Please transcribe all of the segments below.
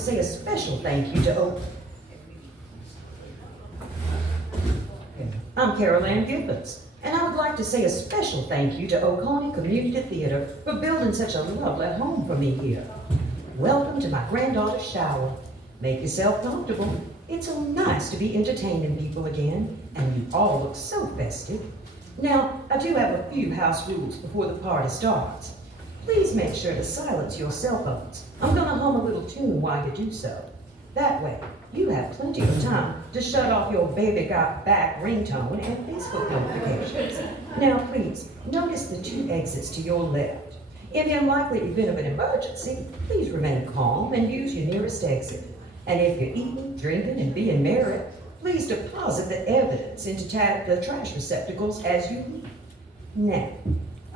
say a special thank you to I'm Carol Ann Gibbons, and I would like to say a special thank you to Oconee Community Theater for building such a lovely home for me here. Welcome to my granddaughter's shower. Make yourself comfortable. It's so nice to be entertaining people again, and you all look so festive. Now, I do have a few house rules before the party starts. Please make sure to silence your cell phones. I'm gonna hum a little tune while you do so. That way, you have plenty of time to shut off your baby got back ringtone and Facebook notifications. Now please, notice the 2 exits to your left. In the unlikely event of an emergency, please remain calm and use your nearest exit. And if you're eating, drinking, and being merry, please deposit the evidence into the trash receptacles as you leave. Now,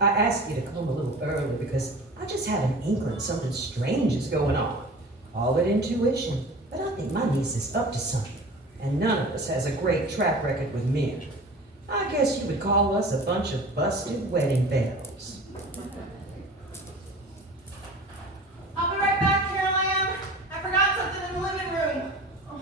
I ask you to come a little early because I just have an inkling something strange is going on. Call it intuition. But I think my niece is up to something, and none of us has a great track record with men. I guess you would call us a bunch of busted wedding bells. I'll be right back, Carol Ann. I forgot something in the living room. Oh,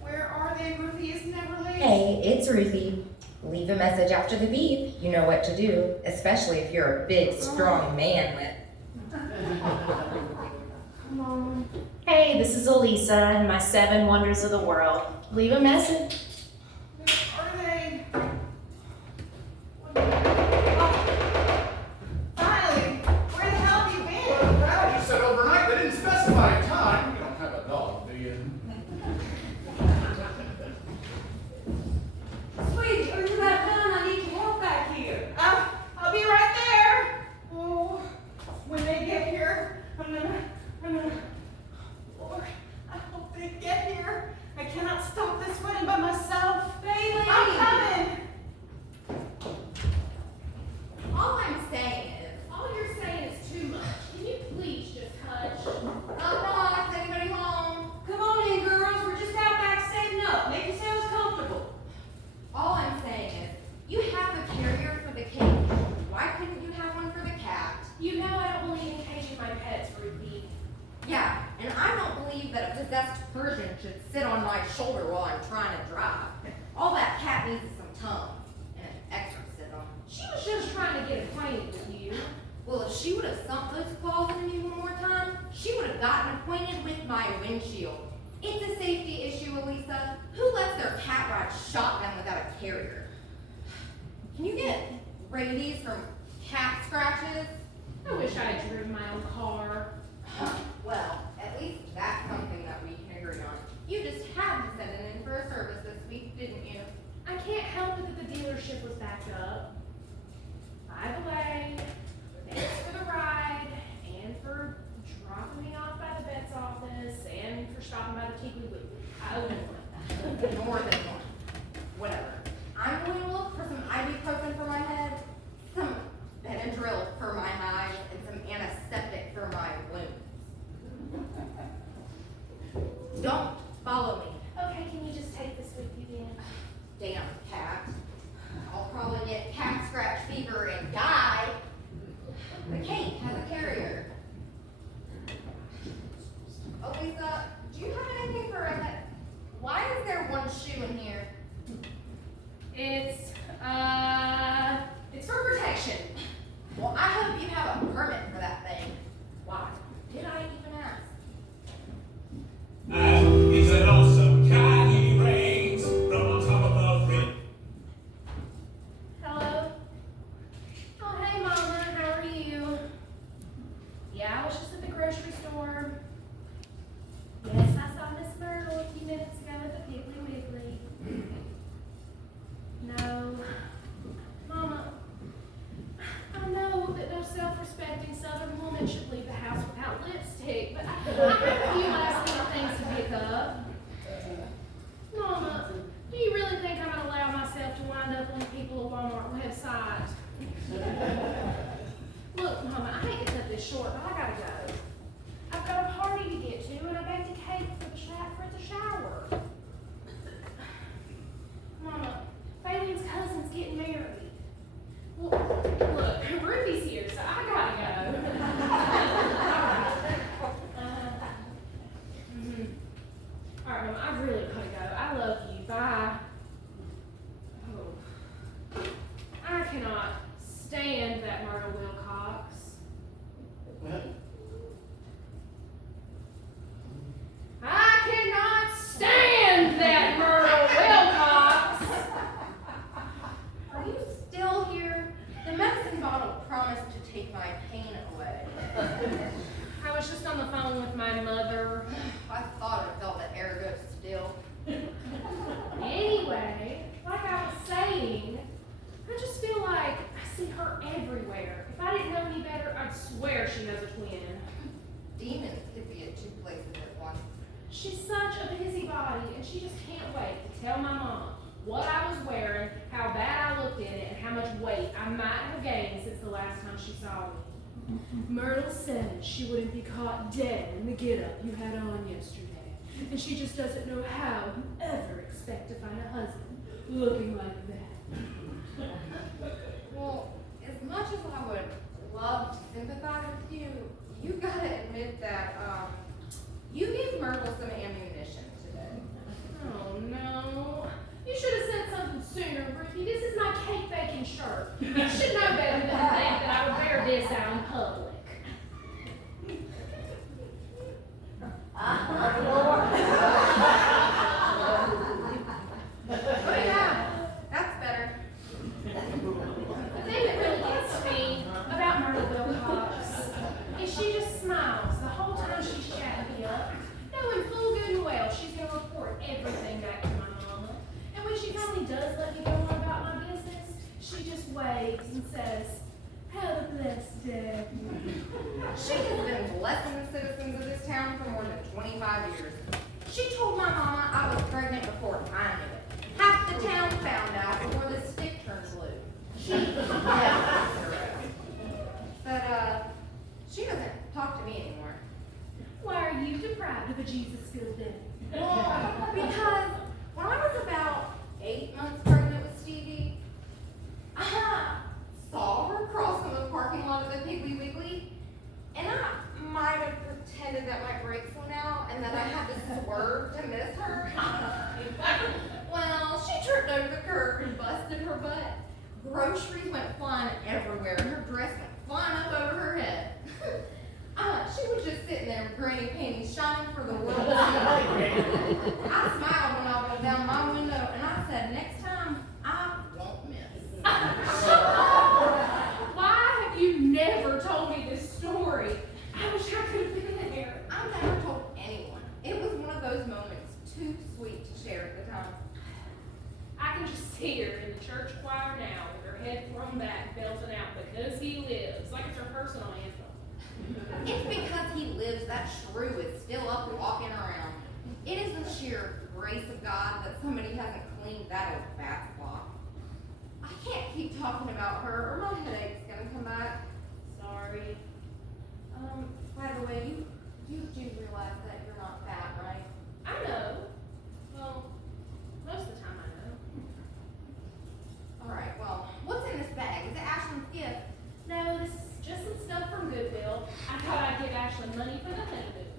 where are they? Ruthie is never late. Hey, it's Ruthie. Leave a message after the beep. You know what to do, especially if you're a big, strong manlet. Come on. Hey, this is Elisa and my 7 wonders of the world. Leave a message. Where are they? Oh, finally. Where the hell have you been? Well, you said overnight. They didn't specify a time. You don't have a dog, do you? Sweetie, are you not done? I need your help back here. I'll be right there. Oh, when they get here, I'm gonna. Lord, I hope they get here. I cannot stop this wedding by myself. Bailey! I'm coming! All I'm saying is, all you're saying is too much. Can you please just hush? Is anybody home? Come on in, girls. We're just out back setting up. Make yourselves comfortable. All I'm saying is, you have the carrier for the cake. Why couldn't you have one for the cat? You know I don't believe in caging my pets, Ruthie. Yeah, and I don't believe that a possessed Persian should sit on my shoulder while I'm trying to drive. All that cat needs is some tongue and an exorcism. She was just trying to get acquainted with you. Well, if she would have sunk those claws into me one more time, she would have gotten acquainted with my windshield. It's a safety issue, Elisa. Who lets their cat ride shotgun without a carrier? Can you get rabies from cat scratches? I wish I had driven my own car. Well, at least that's something that we can agree on. You just had to send it in for a service this week, didn't you? I can't help it that the dealership was backed up. By the way, thanks for the ride and for dropping me off by the vet's office and for stopping by the Tiggly Wiggly. I owe one. More than one. Whatever. I'm going to look for some ibuprofen for my head, some Benadryl for my eyes, and some antiseptic for my wounds. Don't follow me. Okay, can you just take this with you then? Damn cat. I'll probably get cat scratch fever and die. The cake has a carrier. Oh, Lisa, do you have anything for a pet? Why is there one shoe in here? It's for protection. Well, I hope you have a permit for that thing. Why did I even ask? It's an awesome cat, he reigns from on top of the ring. Hello? Oh, hey, Mama, how are you? Yeah, I was just at the grocery store. Yes, I saw Miss Myrtle a few minutes ago at the Piggly Wiggly. No. Mama, I know that no self-respecting Southern woman should leave the house without lipstick, but I have a few last minute things to pick up. Mama, do you really think I'm going to allow myself to wind up on people Walmart website? Look, Mama, I hate to cut this short, but I gotta go. I've got a party to get to, and I baked a cake for the shower. Mama, Fabian's cousin's getting married. Well, look, Ruby's here, so I gotta go. stand that Myrtle Wilcox. I cannot stand that Myrtle Wilcox. Are you still here? The medicine bottle promised to take my pain away. I was just on the phone with my mother. I thought I felt the air go still. Anyway, like I was saying, I just feel like I see her everywhere. If I didn't know any better, I'd swear she has a twin. Demons could be at 2 places at once. She's such a busybody, and she just can't wait to tell my mom what I was wearing, how bad I looked in it, and how much weight I might have gained since the last time she saw me. Myrtle said she wouldn't be caught dead in the get-up you had on yesterday, and she just doesn't know how you ever expect to find a husband looking like that. Well, as much as I would love to sympathize with you, you gotta admit that, you gave Myrtle some ammunition today. Oh no. You should have said something sooner, Ruthie. This is my cake baking shirt. You should know better than to think that I would wear this out in public. Oh yeah, that's better. The thing that really gets me about Myrtle Wilcox is she just smiles the whole time she's chatting me up, knowing full good and well she's going to report everything back to my mama. And when she finally does let me go on about my business, she just waves and says, "Have a blessed day." She has been blessing the citizens of this town for more than 25 years. She told my mama I was pregnant before I knew it. Half the town found out before the stick turned blue. She never fixed her ass. But, she doesn't talk to me anymore. Why are you deprived of a Jesus-filled day? Well, because when I was about 8 months pregnant with Stevie, I saw her crossing the parking lot of the Piggly Wiggly, and I might have pretended that my brakes went out and that I had to swerve to miss her. Well, she tripped over the curb and busted her butt. Groceries went flying everywhere, and her dress went flying up over her head. She was just sitting there with granny panties shining for the world to see. I smiled when I rolled down my window, and I said, next time, I won't miss. Why have you never told me this story? I wish I could have been there. I never told anyone. It was one of those moments too sweet to share at the time. I can just see her in the church choir now with her head thrown back, belting out "Because He Lives," like it's her personal anthem. It's because he lives that shrew is still up walking around. It is the sheer grace of God that somebody hasn't cleaned that old bat spot. I can't keep talking about her or my headache's gonna come back. Sorry. By the way, you do realize that you're not fat, right? I know. Well, most of the time I know. Alright, well, what's in this bag? Is it Ashlyn's gift? No, this is just some stuff from Goodwill. I thought I'd give Ashley money for the honeymoon.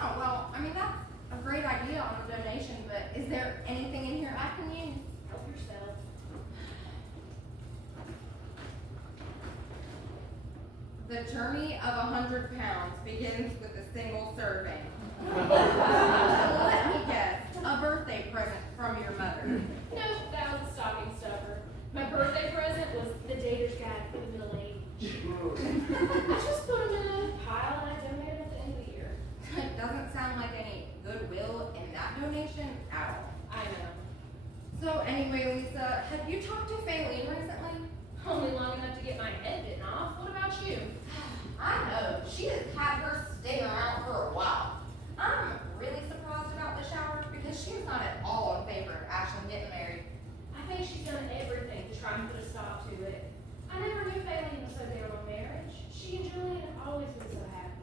Oh, well, I mean, that's a great idea on a donation, but is there anything in here I can use? Help yourself. The journey of 100 pounds begins with a single serving. Let me guess, a birthday present from your mother. Nope, that was a stocking stuffer. My birthday present was the Dater's Guide for the Middle Age. I just put them in a pile and I donated at the end of the year. It doesn't sound like any goodwill in that donation at all. I know. So anyway, Lisa, have you talked to Faylene recently? Only long enough to get my head bitten off. What about you? I know, she has had her stinger out for a while. I'm really surprised about the shower because she is not at all in favor of Ashlyn getting married. I think she's done everything to try and put a stop to it. I never knew Faylene was so big on marriage. She and Julian have always been so happy.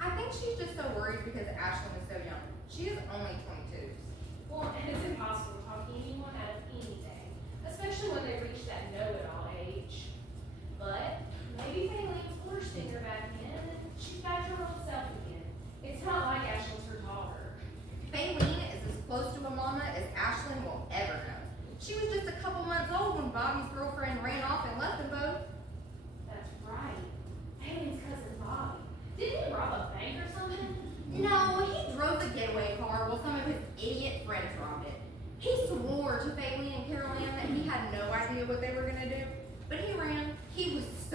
I think she's just so worried because Ashlyn is so young. She is only 22. Well, and it's impossible to talk anyone out of anything, especially when they reach that know-it-all age. But maybe Faylene was put her stinger back in and she's back to her old self again. It's not like Ashlyn's her daughter. Faylene is as close to a mama as Ashlyn will ever know. She was just a couple months old when Bobby's girlfriend ran off and left them both.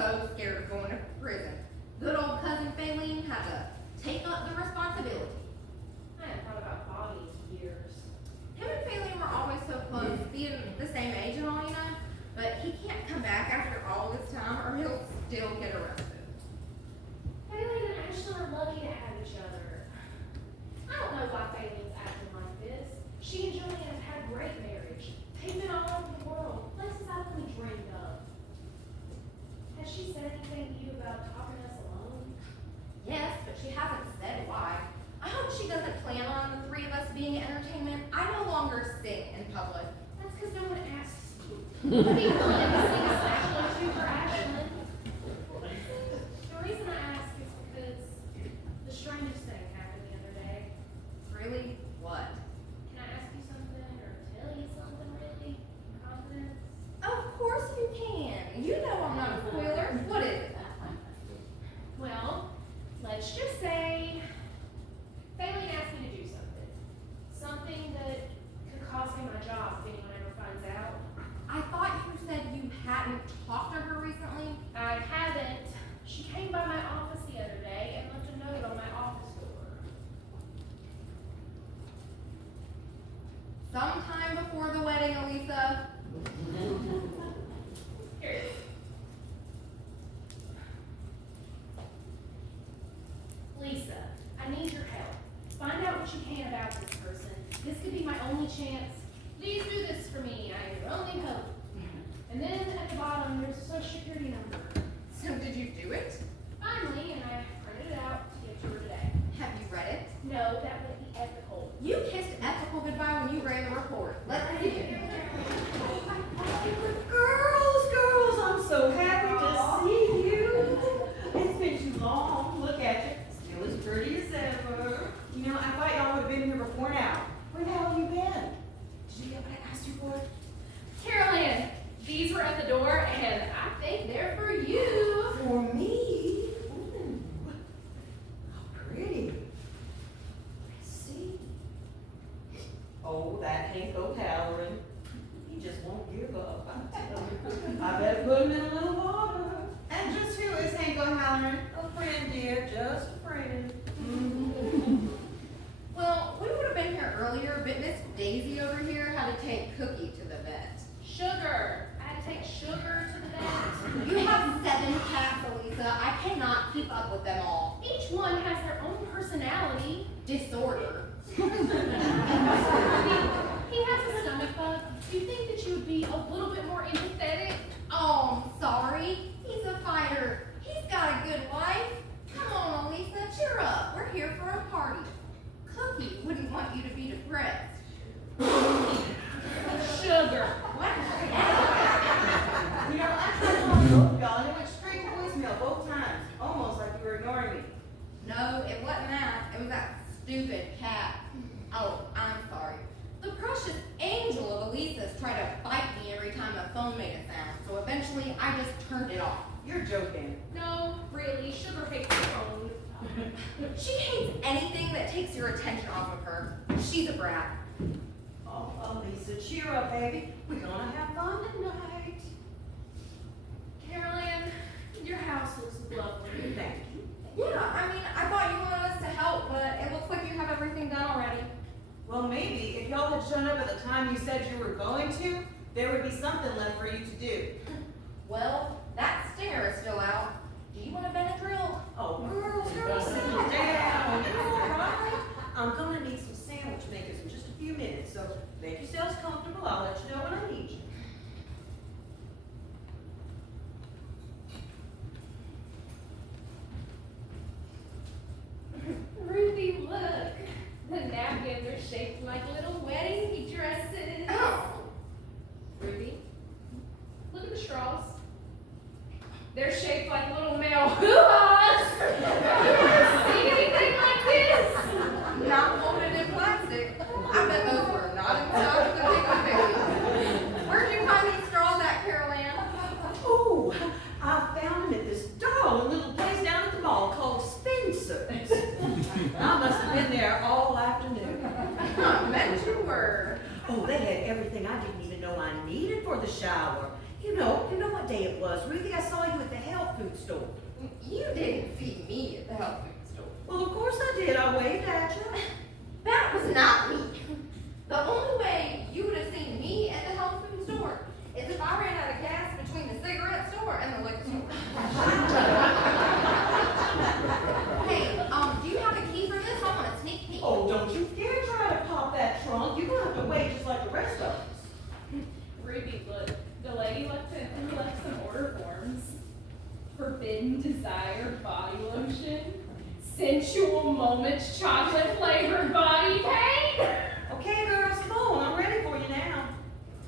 so scared of going to prison. Good old cousin Faylene had to take up the responsibility. I hadn't thought about Bobby in years. Him and Faylene were always so close, being the same age and all, but he can't come back after all this time or he'll still get arrested. Faylene and Ashley are lucky to have each other. I don't know why Faylene's acting like this. She and Julian have had a great marriage. They've been all over the world, places I've only dreamed of. Has she said anything to you about talking us alone? Yes, but she hasn't said why. I hope she doesn't plan on the three of us being entertainment. I no longer sing in public. That's because no one asks you. I'd be willing to sing a special or two for Ashlyn. The reason I ask is because the strangest thing happened the other day. Really? What? Can I ask you something or tell you something really? In confidence? Of course you can. You know I'm not a spoiler. What is it? Well, let's just say Faylene asked me to do something. Something that could cost me my job if anyone ever finds out. I thought you said you hadn't talked to her recently. I haven't. She came by my office the other day and left a note on my office door. Sometime before the wedding, Elisa. Here it is. Lisa, I need your help. Find out what you can about this person. This could be my only chance. Please do this for me. I am your only hope. And then at the bottom, there's a social security number. So did you do it? Finally, and I printed it out to give to her today. Have you read it? No, that would be ethical. You kissed ethical goodbye when you read the report. Let's see it. Girls, I'm so happy to see you. It's been too long. Look at you. Still as pretty as ever. You know, I thought y'all would have been here before now. Where the hell have you been? Did you get what I asked you for? Carol Ann, these were at the door, and I think they're for you. For me? Ooh. How pretty. Let's see. Oh, that Hanko Halloran. He just won't give up. I tell you. I better put him in a little water. And just who is Hanko Halloran? A friend, dear. Just a friend. Well, we would have been here earlier, but Miss Daisy over here had to take Cookie to the vet. Sugar. I had to take Sugar to the vet. You have 7 cats, Elisa. I cannot keep up with them all. Each one has their own personality. Disorder. He has a stomach bug. Do you think that you would be a little bit more empathetic? Oh, I'm sorry. He's a fighter. He's got a good wife. Come on, Elisa, cheer up. We're here for a party. Cookie wouldn't want you to be depressed. Sugar. What? You know, I tried to call both y'all and it went straight to voicemail both times. Almost like you were ignoring me. No, it wasn't that. It was that stupid cat. Oh, I'm sorry. The precious angel of Elisa's tried to bite me every time the phone made a sound, so eventually I just turned it off. You're joking. No, really, Sugar hates the phone. She hates anything that takes your attention off of her. She's a brat. Oh, Lisa, cheer up, baby. We're gonna have fun tonight. Carol Ann, your house looks lovely. Thank you. Yeah, I mean, I thought you wanted us to help, but it looks like you have everything done already. Well, maybe if y'all had shown up at the time you said you were going to, there would be something left for you to do. Well, that stair is still out. Do you want a Benadryl? Oh, girls, sit down. You're all right. I'm gonna need some sandwich makers in just a few minutes, so make yourselves comfortable. I'll let you know when I need you. Ruby, look. The napkins are shaped like little wedding dresses. Oh. Ruby, look at the straws. They're shaped like little male hoo-has. Have you ever seen anything like this? Not molded in plastic. I bet those were not in stock at the big baby. Where'd you find these straws at, Carol Ann? Oh, I found them at this darling little place down at the mall called Spencer's. I must have been there all afternoon. I bet you were. Oh, they had everything I didn't even know I needed for the shower. You know what day it was, Ruthie? I saw you at the health Forbidden Desire body lotion, Sensual Moments chocolate flavored body paint. Okay, girls, come on. I'm ready for you now.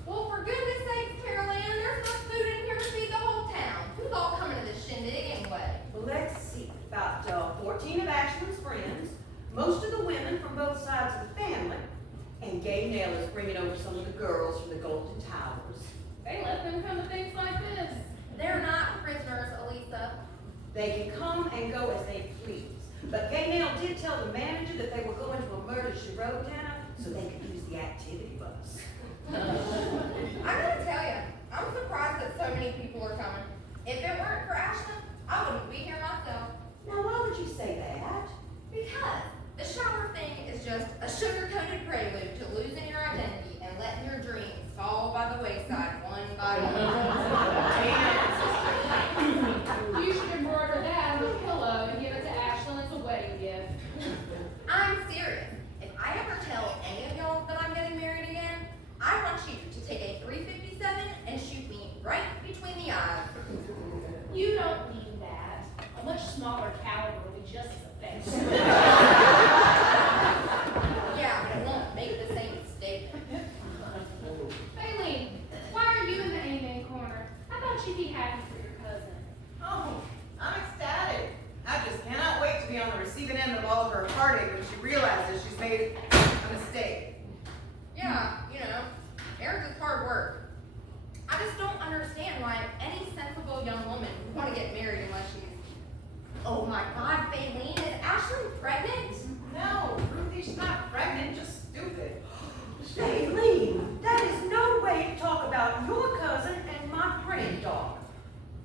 Well, for goodness sakes, Carol Ann, there's enough food in here to feed the whole town. Who's all coming to this shindig anyway? Well, let's see. About 14 of Ashland's friends, most of the women from both sides of the family, and Gay Nell is bringing over some of the girls from the Golden Towers. They let them come to things like this. They're not prisoners, Elisa. They can come and go as they please. But Gay Nell did tell the manager that they were going to a murder she wrote dinner so they could use the activity bus. I gotta tell you, I'm surprised that so many people are coming. If it weren't for Ashland, I wouldn't be here myself. Now, why would you say that? Because the shower thing is just a sugar-coated prelude to losing your identity and letting your dreams fall by the wayside one by one. You should embroider that on a pillow and give it to Ashlyn as a wedding gift. I'm serious. If I ever tell any of y'all that I'm getting married again, I want you to take a .357 and shoot me right between the eyes. You don't mean that. A much smaller caliber will be just as effective. Yeah, but it won't make the same statement. Bailey, why are you in the amen corner? I thought you'd be happy for your cousin. Oh, I'm ecstatic. I just cannot wait to be on the receiving end of all of her heartache when she realizes she's made a mistake. Yeah, you know, marriage is hard work. I just don't understand why any sensible young woman would want to get married unless she's... Oh my God, Bailene, is Ashlyn pregnant? No, Ruthie, she's not pregnant, just stupid. Shailene, that is no way to talk about your cousin and my granddaughter.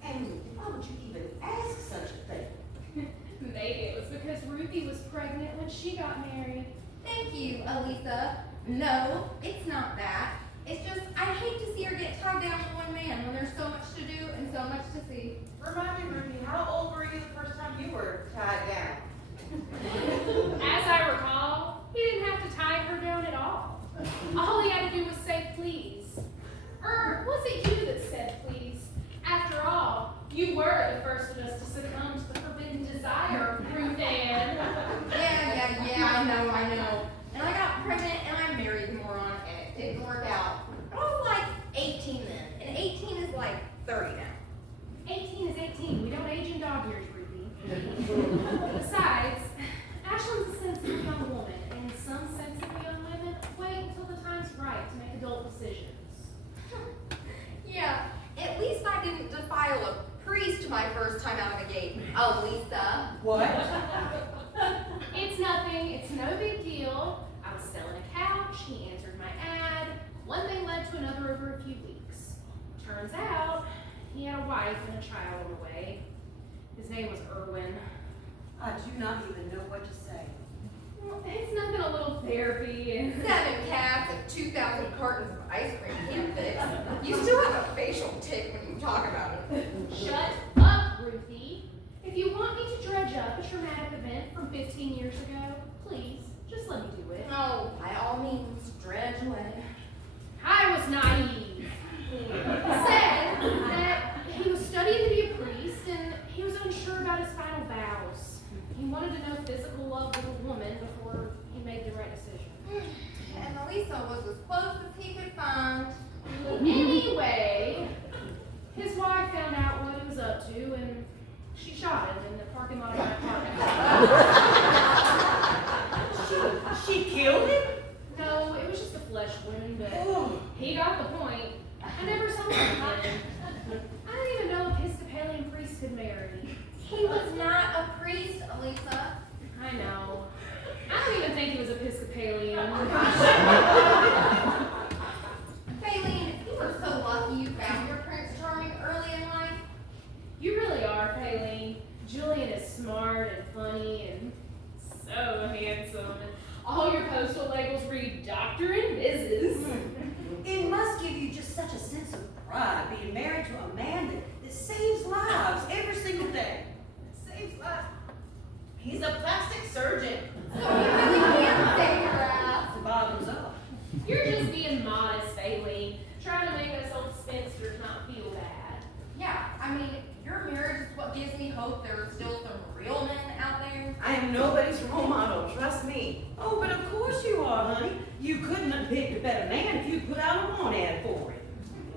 And why would you even ask such a thing? Maybe it was because Ruthie was pregnant when she got married. Thank you, Elisa. No, it's not that. It's just, I hate to see her get tied down to one man when there's so much to do and so much to see. Remind me, Ruthie, how old were you the first time you were tied down? As I recall, he didn't have to tie her down at all. All he had to do was say please. Or was it you that said please? After all, you were the first of us to succumb to the forbidden desire of Ruth Ann. Yeah, I know. And I got pregnant and I married the moron and it didn't work out. I was like 18 then, and 18 is like 30 now. 18 is 18. We don't age in dog years, Ruthie. Besides, Ashlyn's a sensitive young woman, and some sensitive young women wait until the time's right to make adult decisions. Yeah, at least I didn't defile a priest my first time out of the gate, Elisa. What? It's nothing. It's no big deal. I was selling a couch. He answered my ad. One thing led to another over a few weeks. Turns out, he had a wife and a child on the way. His name was Irwin. I do not even know what to say. Well, it's nothing a little therapy and 7 cats and 2,000 cartons of ice cream can't fix. You still have a facial tick when you talk about it. Shut up, Ruthie. If you want me to dredge up a traumatic event from 15 years ago, please, just let me do it. Oh, by all means, dredge away. I was naive. He said that he was studying to be a priest and he was unsure about his final vows. He wanted to know physical love with a woman before he made the right decision. And Elisa was as close as he could find. Anyway, his wife found out what he was up to and she shot him in the parking lot of my apartment. She killed him? No, it was just a flesh wound, but Oh. he got the point. I never saw him again. I didn't even know Episcopalian priests could marry. He was not a priest, Elisa. I know. I don't even think he was Episcopalian. Bailene, you were so lucky you found your Prince Charming early in life. You really are, Faylene. Julian is smart and funny and so handsome. And all your postal labels read Dr. and Mrs. It must give you just such a sense of pride being married to a man that saves lives every single day. Saves lives. He's a plastic surgeon. So you really can't say your ass. The bottom's up. You're just being modest, Faylene. Trying to make us old spinsters not feel bad. Yeah, I mean, your marriage is what gives me hope there are still some real men out there. I am nobody's role model, trust me. Oh, but of course you are, honey. You couldn't have picked a better man if you put out a want ad for it.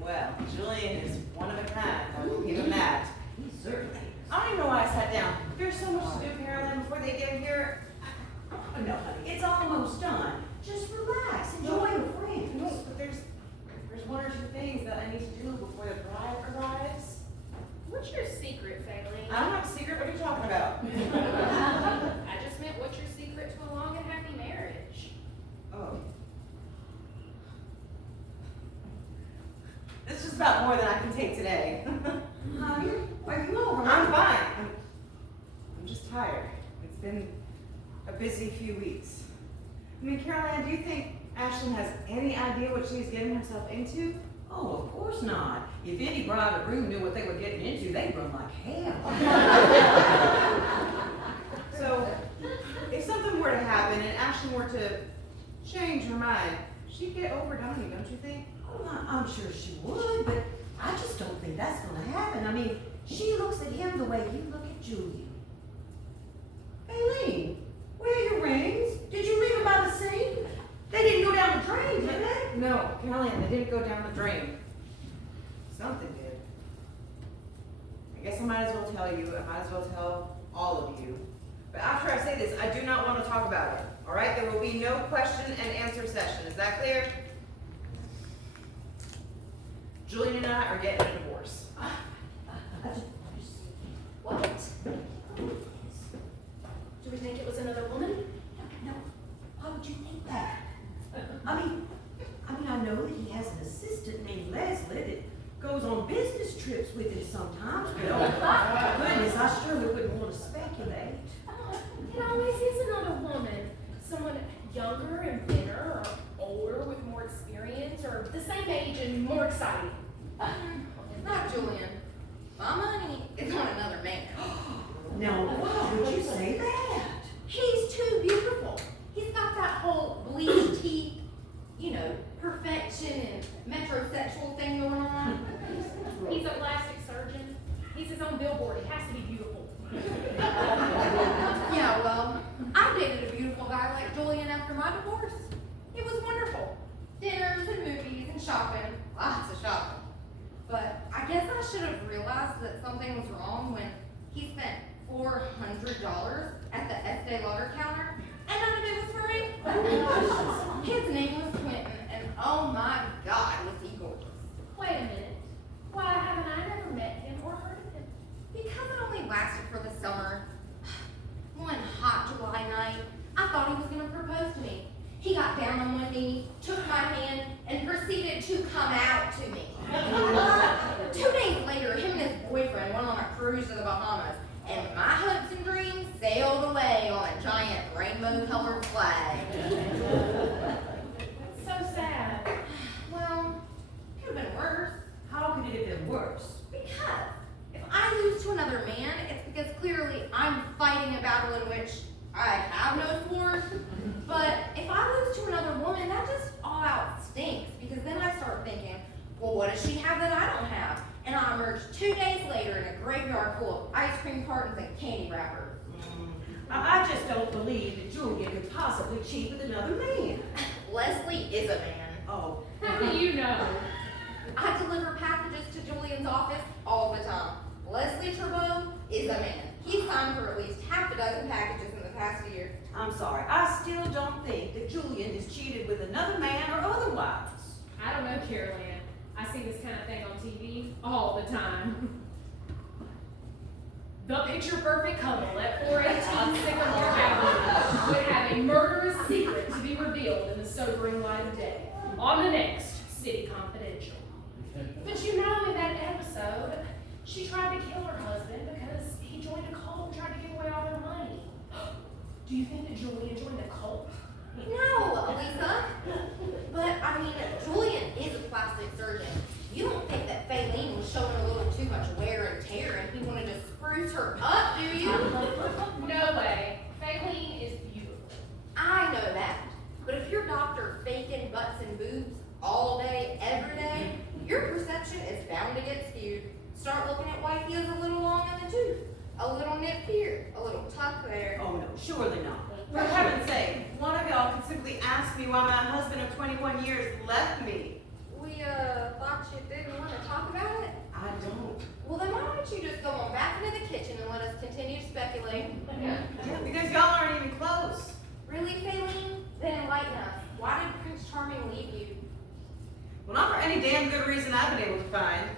Well, Julian is one of a kind, I'll give him that. He certainly is. I don't even know why I sat down. There's so much to do, Carolyn, before they get here. Oh, no, honey, it's almost done. Just relax, enjoy your friends. No, but there's one or two things that I need to do before the bride arrives. What's your secret, Faylene? I don't have a secret. What are you talking about? I just meant what's your secret to a long and happy marriage? Oh. This is about more than I can take today. Honey, are you all I'm right? fine. I'm just tired. It's been a busy few weeks. I mean, Caroline, do you think Ashlyn has any idea what she's getting herself into? Oh, of course not. If any bride or groom knew what they were getting into, they'd run like hell. So, if something were to happen and Ashlyn were to change her mind, she'd get over Donnie, don't you think? Oh, I'm sure she would, but I just don't think that's gonna happen. I mean, she looks at him the way you look at Julian. Aileen, where are your rings? Did you leave them by the sink? They didn't go down the drain, did they? No, Caroline, they didn't go down the drain. Something did. I guess I might as well tell you. I might as well tell all of you. But after I say this, I do not want to talk about it. All right? There will be no question and answer session. Is that clear? Julian and I are getting a divorce. What? Do we think it was another woman? No, why would you think that? I mean, I know that he has an assistant named Leslie that goes on business trips with him sometimes, but oh, goodness, I surely wouldn't want to speculate. It always is another woman. Someone younger and thinner, or older with more experience, or the same age and more exciting. Not Julian. My money is on another man. Now, why would you say that? He's too beautiful. He's got that whole bleached teeth, perfection and metrosexual thing going on. He's a plastic surgeon. He's his own billboard. He has to be beautiful. Yeah, well, I dated a beautiful guy like Julian after my divorce. It was wonderful. Dinners and movies and shopping. Lots of shopping. But I guess I should have realized that something was wrong when he spent $400 at the Estee Lauder counter, and none of it was for me. His name was Quentin, and oh my God, was he gorgeous. Wait a minute. Why haven't I never met him or heard of him? Because it only lasted for the summer. One hot July night, I thought he was going to propose to me. He got down on one knee, took my hand, and proceeded to come out to me. 2 days later, him and his boyfriend went on a cruise to the Bahamas, and my hopes and dreams sailed away on a giant rainbow-colored flag. That's so sad. Well, it could have been worse. How could it have been worse? Because if I lose to another man, it's because clearly I'm fighting a battle in which I have no sport. But if I lose to another woman, that just all out stinks, because then I start thinking, well, what does she have that I don't have? And I emerge 2 days later in a graveyard full of ice cream cartons and candy wrappers. I just don't believe that Julian could possibly cheat with another man. Leslie is a man. Oh, How do you know? I deliver packages to Julian's office all the time. Leslie Turbo is a man. He's signed for at least half a dozen packages in the past year. I'm sorry. I still don't think that Julian has cheated with another man or otherwise. I don't know, Carolyn. I see this kind of thing on TV all the time. The picture perfect couple at 418 Sycamore Avenue would have a murderous secret to be revealed in the sobering light of day on the next City Confidential. But in that episode, she tried to kill her husband because he joined a cult and tried to give away all their money. Do you think that Julian joined a cult? No, Lisa. But, Julian is a plastic surgeon. You don't think that Faylene was showing a little too much wear and tear and he wanted to spruce her up, do you? No way. Faylene is beautiful. I know that. But if your doctor faking butts and boobs all day, every day, your perception is bound to get skewed. Start looking at white heels a little long in the tooth. A little nip here, a little tuck there. Oh no, surely not. For heaven's sake, one of y'all could simply ask me why my husband of 21 years left me. We, thought you didn't want to talk about it? I don't. Well, then why don't you just go on back into the kitchen and let us continue to speculate? Yeah, because y'all aren't even close. Really, Faylene? Then enlighten us. Why did Prince Charming leave you? Well, not for any damn good reason I've been able to find.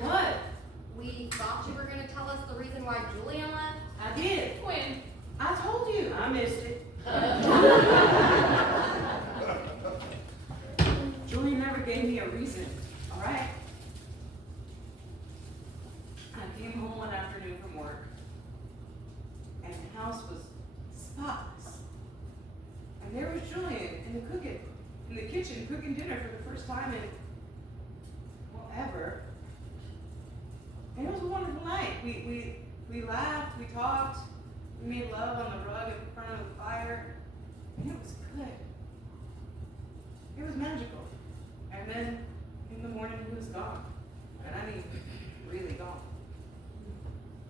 What? We thought you were going to tell us the reason why Julian left. I did. When? I told you. I missed it. Julie never gave me a reason, all right? I came home one afternoon from work, and the house was spotless. And there was Julian in the kitchen cooking dinner for the first time in, well, ever. And it was a wonderful night. We laughed, we talked, we made love on the rug in front of the fire, and it was good. It was magical. And then in the morning he was gone. And I mean, really gone.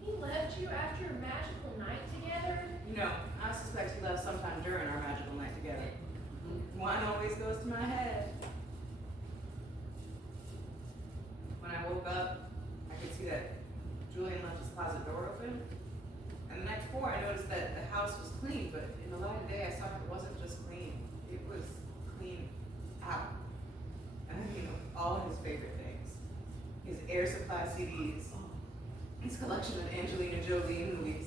He left you after a magical night together? You know, I suspect he left sometime during our magical night together. Wine always goes to my head. When I woke up, I could see that Julian left his closet door open. And the night before, I noticed that the house was clean, but in the light of day, I saw it wasn't just clean. It was clean out. And I mean, all his favorite things. His Air Supply CDs, his collection of Angelina Jolie movies,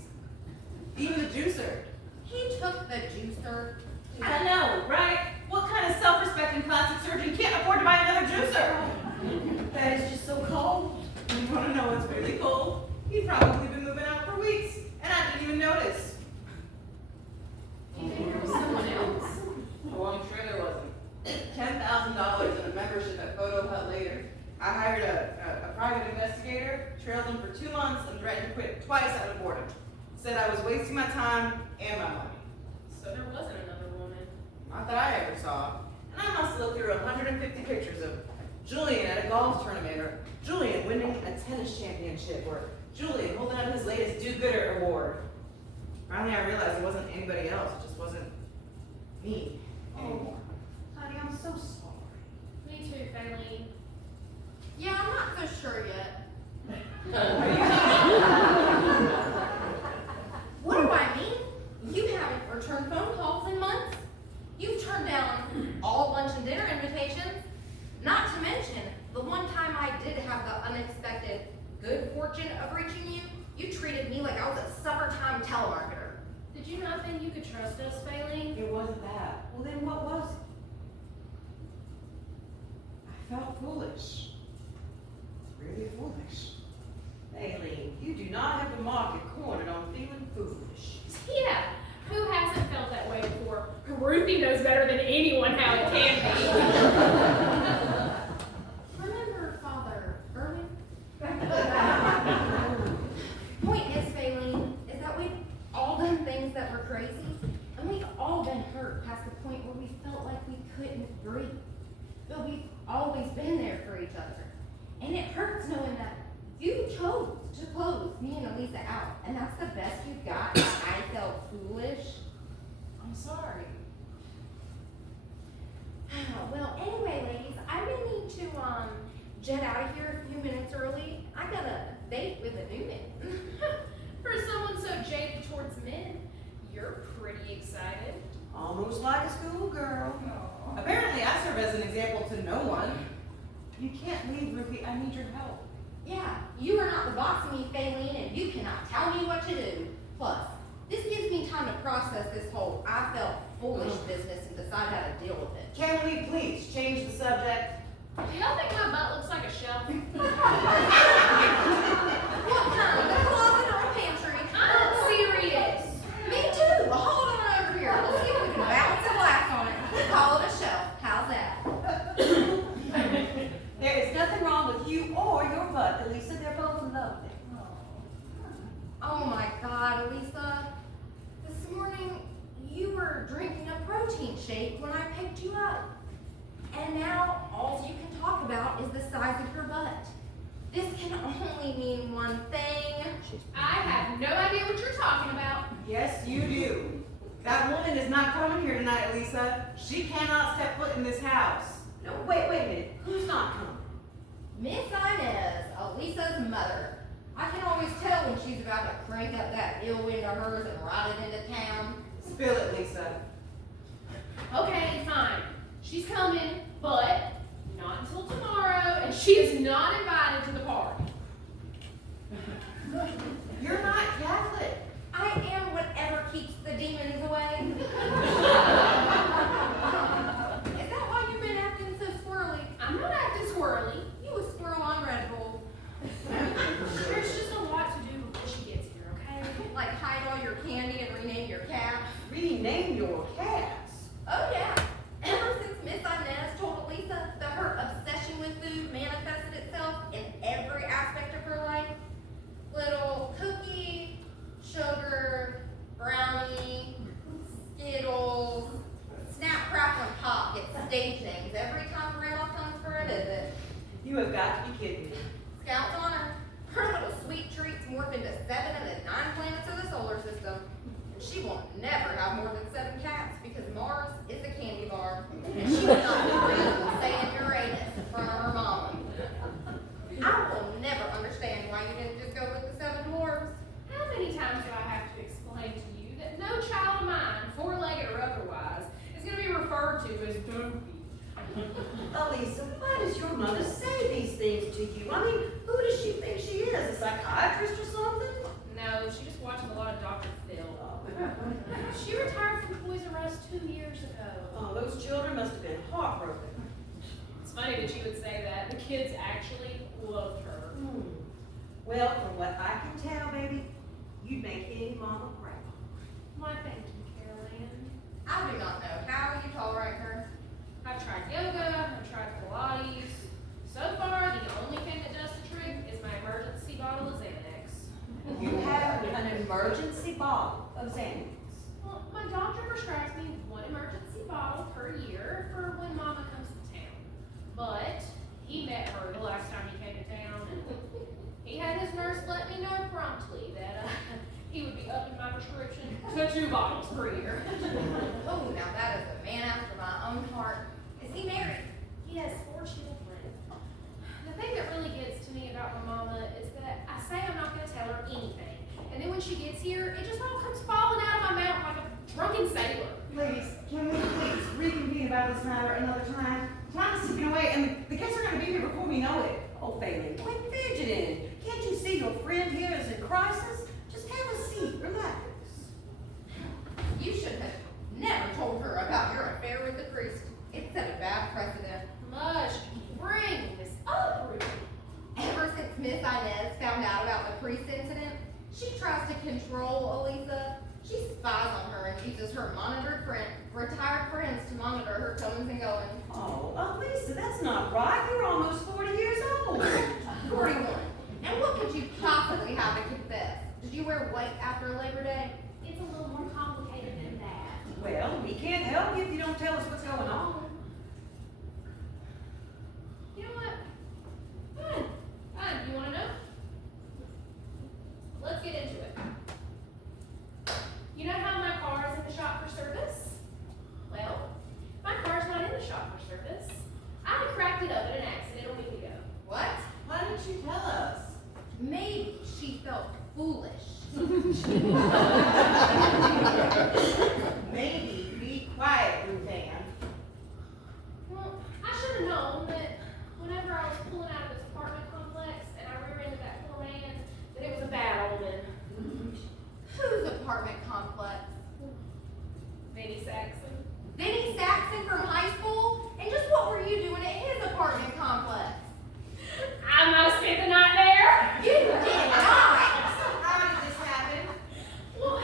even the juicer. He took the juicer. I know, right? What kind of self-respecting plastic surgeon can't afford to buy another juicer? That is just so cold. You want to know what's really cold? He'd probably been moving out for weeks, and I didn't even notice. Do you think there was someone else? Oh, I'm sure there wasn't. $10,000 in a membership at Photo Hut later. I hired a private investigator, trailed him for 2 months, and threatened to quit twice out of boredom. Said I was wasting my time and my money. So there wasn't another woman. Not that I ever saw. And I must look through 150 pictures of Julian at a golf tournament, or Julian winning a tennis championship, or Julian holding up his latest do-gooder award. Finally, I realized it wasn't anybody else. It just wasn't me anymore. Honey, I'm so sorry. Me too, Faylene. Yeah, I'm not so sure yet. What do I mean? You haven't returned phone calls in months. You've turned down all lunch and dinner invitations. Not to mention, the one time I did have the unexpected good fortune of reaching you, you treated me like I was a summertime telemarketer. Did you not think you could trust us, Faylene? It wasn't that. Well, then what was it? I felt foolish. Really foolish. Aileen, you do not have the market cornered on feeling foolish. Yeah. Who hasn't felt that way before? Ruthie knows better than anyone how it can be. Remember Father Irwin? Point is, Faylene, is that we've all done things that were crazy, and we've all been hurt past the point where we felt like we couldn't breathe. But we've always been there for each other. And it hurts knowing that you chose to close me and Elisa out, and that's the best you've got, and I felt foolish. I'm sorry. Well, anyway, ladies, I really need to, jet out of here a few minutes early. I got a date with a new man. For someone so jaded towards men, you're pretty excited. Almost like a schoolgirl. Apparently, I serve as an example to no one. You can't leave, Ruthie. I need your help. Yeah, you are not the boss of me, Faylene, and you cannot tell me what to do. Plus, this gives me time to process this whole I felt foolish business and decide how to deal with it. Can we please change the subject? Do y'all think my butt looks like a shelf? What kind? The closet or a pantry? I'm serious. Me too. Well, hold on over here. We'll see if we can balance the glass on it. shape when I picked you up. And now all you can talk about is the size of your butt. This can only mean one thing. I have no idea what you're talking about. Yes, you do. That woman is not coming here tonight, Lisa. She cannot step foot in this house. No, wait a minute. Who's not coming? Miss Inez, Elisa's mother. I can always tell when she's about to crank up that ill wind of hers and ride it into town. Spill it, Lisa. Okay, fine. She's coming, but not until tomorrow, and she is not invited to the party. You're not Catholic. I am whatever keeps the demons away. Is that why you've been acting so squirrely? I'm not acting squirrely. You a squirrel on Red Bull. There's just a lot to do before she gets here, okay? Like hide all your candy and rename your cat. Rename your cats. Oh yeah. Ever since Miss Inez told Elisa that her obsession with food manifested itself in every aspect of her life, little cookie, sugar, brownie, Skittles, Snap, Crackle, and Pop get stage names every time Grandma comes for a visit. You have got to be kidding me. Scout's honor. Her little sweet treats morph into 7 of the 9 planets of the solar system. And she will never have more than 7 cats because Mars is a candy bar. And she will not agree saying Uranus in front of her mama. I will never understand why you didn't just go with the 7 dwarves. How many times do I have to explain to you that no child of mine, four-legged or otherwise, is going to be referred to as dopey? Elisa, why does your mother say these things to you? I mean, who does she think she is? A psychiatrist or something? No, she just watches a lot of Dr. Phil. She retired from Toys R Us 2 years ago. Oh, those children must have been heartbroken. It's funny that you would say that. The kids actually loved her. Well, from what I can tell, baby, you'd make any mama proud. Why, thank you, Carol Ann. I do not know how you tolerate her. I've tried yoga, I've tried Pilates. So far, the only thing that does the trick is my emergency bottle of Xanax. You have an emergency bottle of Xanax. Well, my doctor prescribes me 1 emergency bottle per year for when Mama comes to town. But he met her the last time he came to town, and he had his nurse let me know promptly that he would be upping my prescription to 2 bottles per year. Oh, now that is a man after my own heart. Is he married? He has 4 children. The thing that really gets to me about my mama is that I say I'm not going to tell her anything, and then when she gets here, it just all comes falling out of my mouth like a drunken sailor. Ladies, can we please reconvene about this matter another time? Time is ticking away, and the kids are going to be here before we know it. Oh, Bailey, quit fidgeting. Can't you see your friend here is in crisis? Just have a seat, relax. You should have never told her about your affair with the priest. It set a bad precedent. Much bring this up, Ruby. Ever since Miss Inez found out about the priest incident, she tries to control Elisa. She spies on her and uses her retired friends to monitor her comings and goings. Oh, Elisa, that's not right. You're almost 40 years old. 41. And what could you possibly have to confess? Did you wear white after Labor Day? It's a little more complicated than that. Well, we can't help you if you don't tell us what's going on. You know what? Fine. Fine. You want to know? Let's get into it. You know how my car is in the shop for service? Well, my car's not in the shop for service. I cracked it up in an accident a week ago. What? Why didn't you tell us? Maybe she felt foolish. Maybe be quiet, Ruth Ann. Well, I should have known that whenever I was pulling out of this apartment complex and I rear-ended that poor man, that it was a bad omen. Whose apartment complex? Maybe Saxon. Vinny Saxon from high school? And just what were you doing at his apartment complex? I must spend the night there. You did not! How did this happen? Well,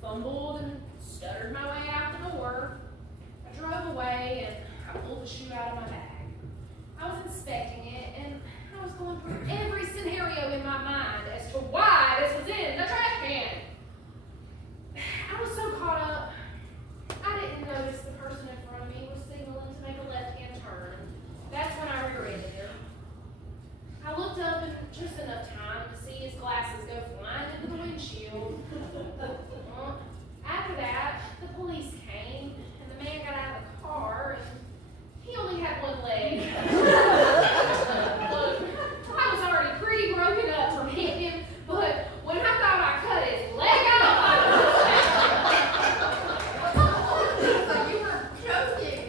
fumbled and stuttered my way out the door. I drove away and I pulled the shoe out of my bag. I was inspecting it and I was going through every scenario in my mind as to why this was in the trash can. I was so caught up, I didn't notice the person in front of me was signaling to make a left-hand turn. That's when I rear-ended him. I looked up in just enough time to see his glasses go flying into the windshield. After that, the police came, and the man got out of the car, and he only had one leg. Look, I was already pretty broken up from hitting him, but when I thought I cut his leg off, But you were joking.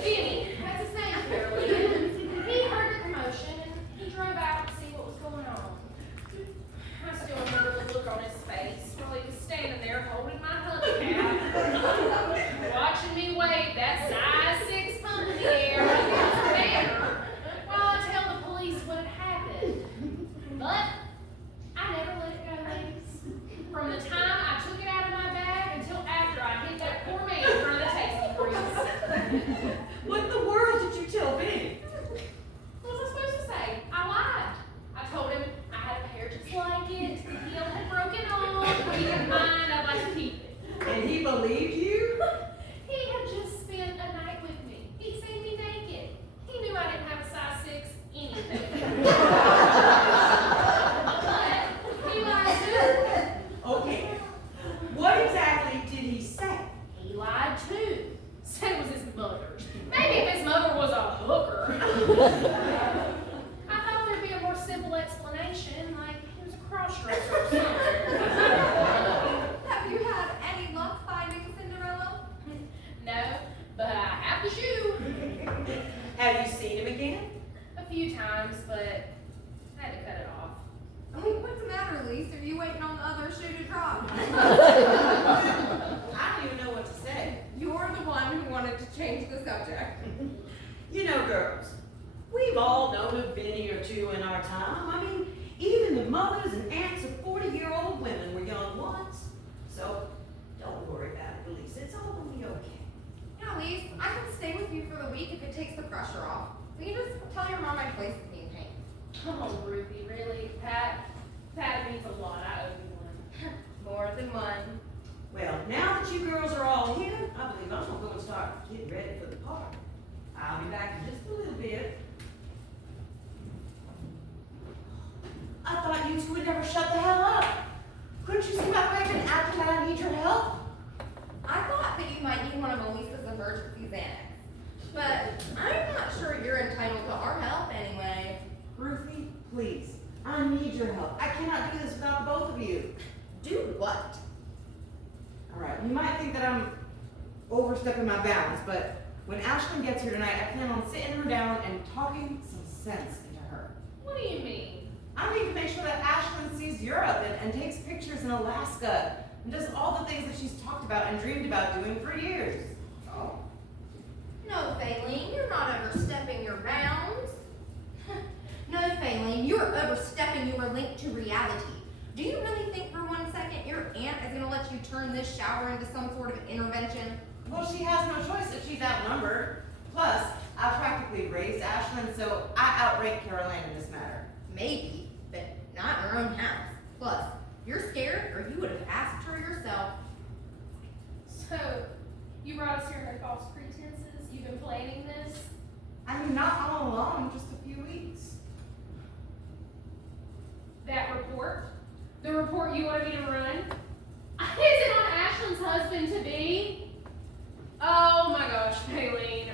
Benny, that's his name, Carolyn. He heard the commotion, and he drove out to see what was going on. I still remember the look on his face while he was standing there holding my hubcap, watching me wave that size 6 pump in the air like it was a banner, while I tell the police what had happened. But I never let it go, ladies. From the time I took it out of my bag until after I hit that poor man in front of the tasting grease. What in the world did you tell Benny? What was I supposed to say? I lied. I told him I had a pair just like it, the heel had broken off, but he didn't mind, I'd like to keep it. And he believed you? He had just spent a night with me. He'd seen me naked. He knew I didn't have a size 6 anything. But he lied too. Okay. What exactly did he say? He lied too. Said it was his mother's. Maybe if his mother was a hooker. I thought there'd be a more simple explanation, like he was a cross-dresser or something. Have you had any luck finding Cinderella? No, but I have the shoe. Have you seen him again? A few times, but I had to cut it off. What's the matter, Lise? Are you waiting on the other shoe to drop? I don't even know what to say. You're the one who wanted to change the subject. You know, girls, we've all known a Benny or two in our time. I mean, even the mothers and aunts of 40-year-old women were young once. So, don't worry about it, Elise. It's all gonna be okay. Yeah, Lise, I can stay with you for the week if it takes the pressure off. Will you just tell your mom I placed with me in pain? Oh, Ruthie, really? Pat means a lot. I owe you one. More than one. Well, now that you girls are all here, I believe I'm gonna go and start getting ready for the party. I'll be back in just a little bit. I thought you two would never shut the hell up. Couldn't you see my way I've been acting that I need your help? I thought that you might need one of Elisa's emergency Xanax. But I'm not sure you're entitled to our help anyway. Ruthie, please. I need your help. I cannot do this without the both of you. Do what? All right, you might think that I'm overstepping my bounds, but when Ashlyn gets here tonight, I plan on sitting her down and talking some sense into her. What do you mean? I need to make sure that Ashlyn sees Europe and takes pictures in Alaska and does all the things that she's talked about and dreamed about doing for years. Oh. No, Faylene, you're not overstepping your bounds. No, Faylene, you're overstepping your link to reality. Do you really think for 1 second your aunt is going to let you turn this shower into some sort of intervention? Well, she has no choice if she's outnumbered. Plus, I practically raised Ashlyn, so I outrank Caroline in this matter. Maybe, but not in her own house. Plus, you're scared or you would have asked her yourself. So, you brought us here under false pretenses? You've been planning this? I mean, not all along, just a few weeks. That report? The report you wanted me to run? Is it on Ashlyn's husband-to-be? Oh my gosh, Faylene.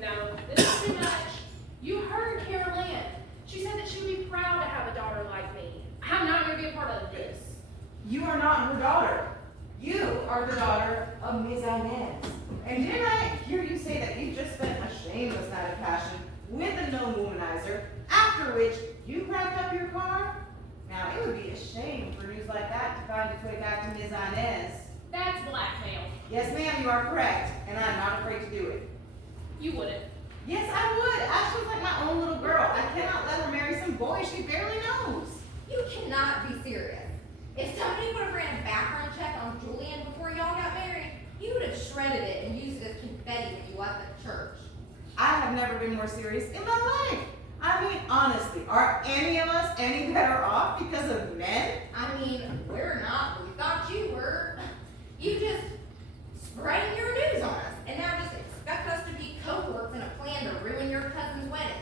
No, this is too much. You heard Carol Ann. She said that she would be proud to have a daughter like me. I'm not going to be a part of this. You are not her daughter. You are the daughter of Ms. Inez. And didn't I hear you say that you just spent a shameless night of passion with a known womanizer, after which you cracked up your car? Now, it would be a shame for news like that to find its way back to Ms. Inez. That's blackmail. Yes, ma'am, you are correct, and I'm not afraid to do it. You wouldn't. Yes, I would. Ashley's like my own little girl. I cannot let her marry some boy she barely knows. You cannot be serious. If somebody would have ran a background check on Julian been more serious in my life. I mean, honestly, are any of us any better off because of men? I mean, we're not, but we thought you were. You just sprang your news on us, and now just expect us to be cohorts in a plan to ruin your cousin's wedding.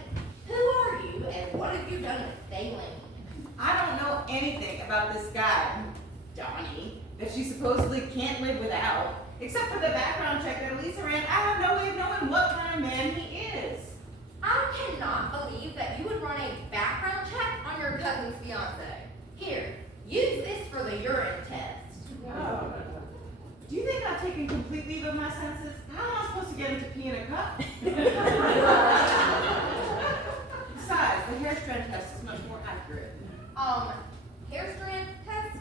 Who are you, and what have you done with Daylene? I don't know anything about this guy, Donnie, that she supposedly can't live without, except for the background check that Elisa ran. I have no way of knowing what kind of man he is. I cannot believe that you would run a background check on your cousin's fiance. Here, use this for the urine test. Oh. Do you think I've taken complete leave of my senses? How am I supposed to get him to pee in a cup? Besides, the hair strand test is much more accurate. Hair strand test?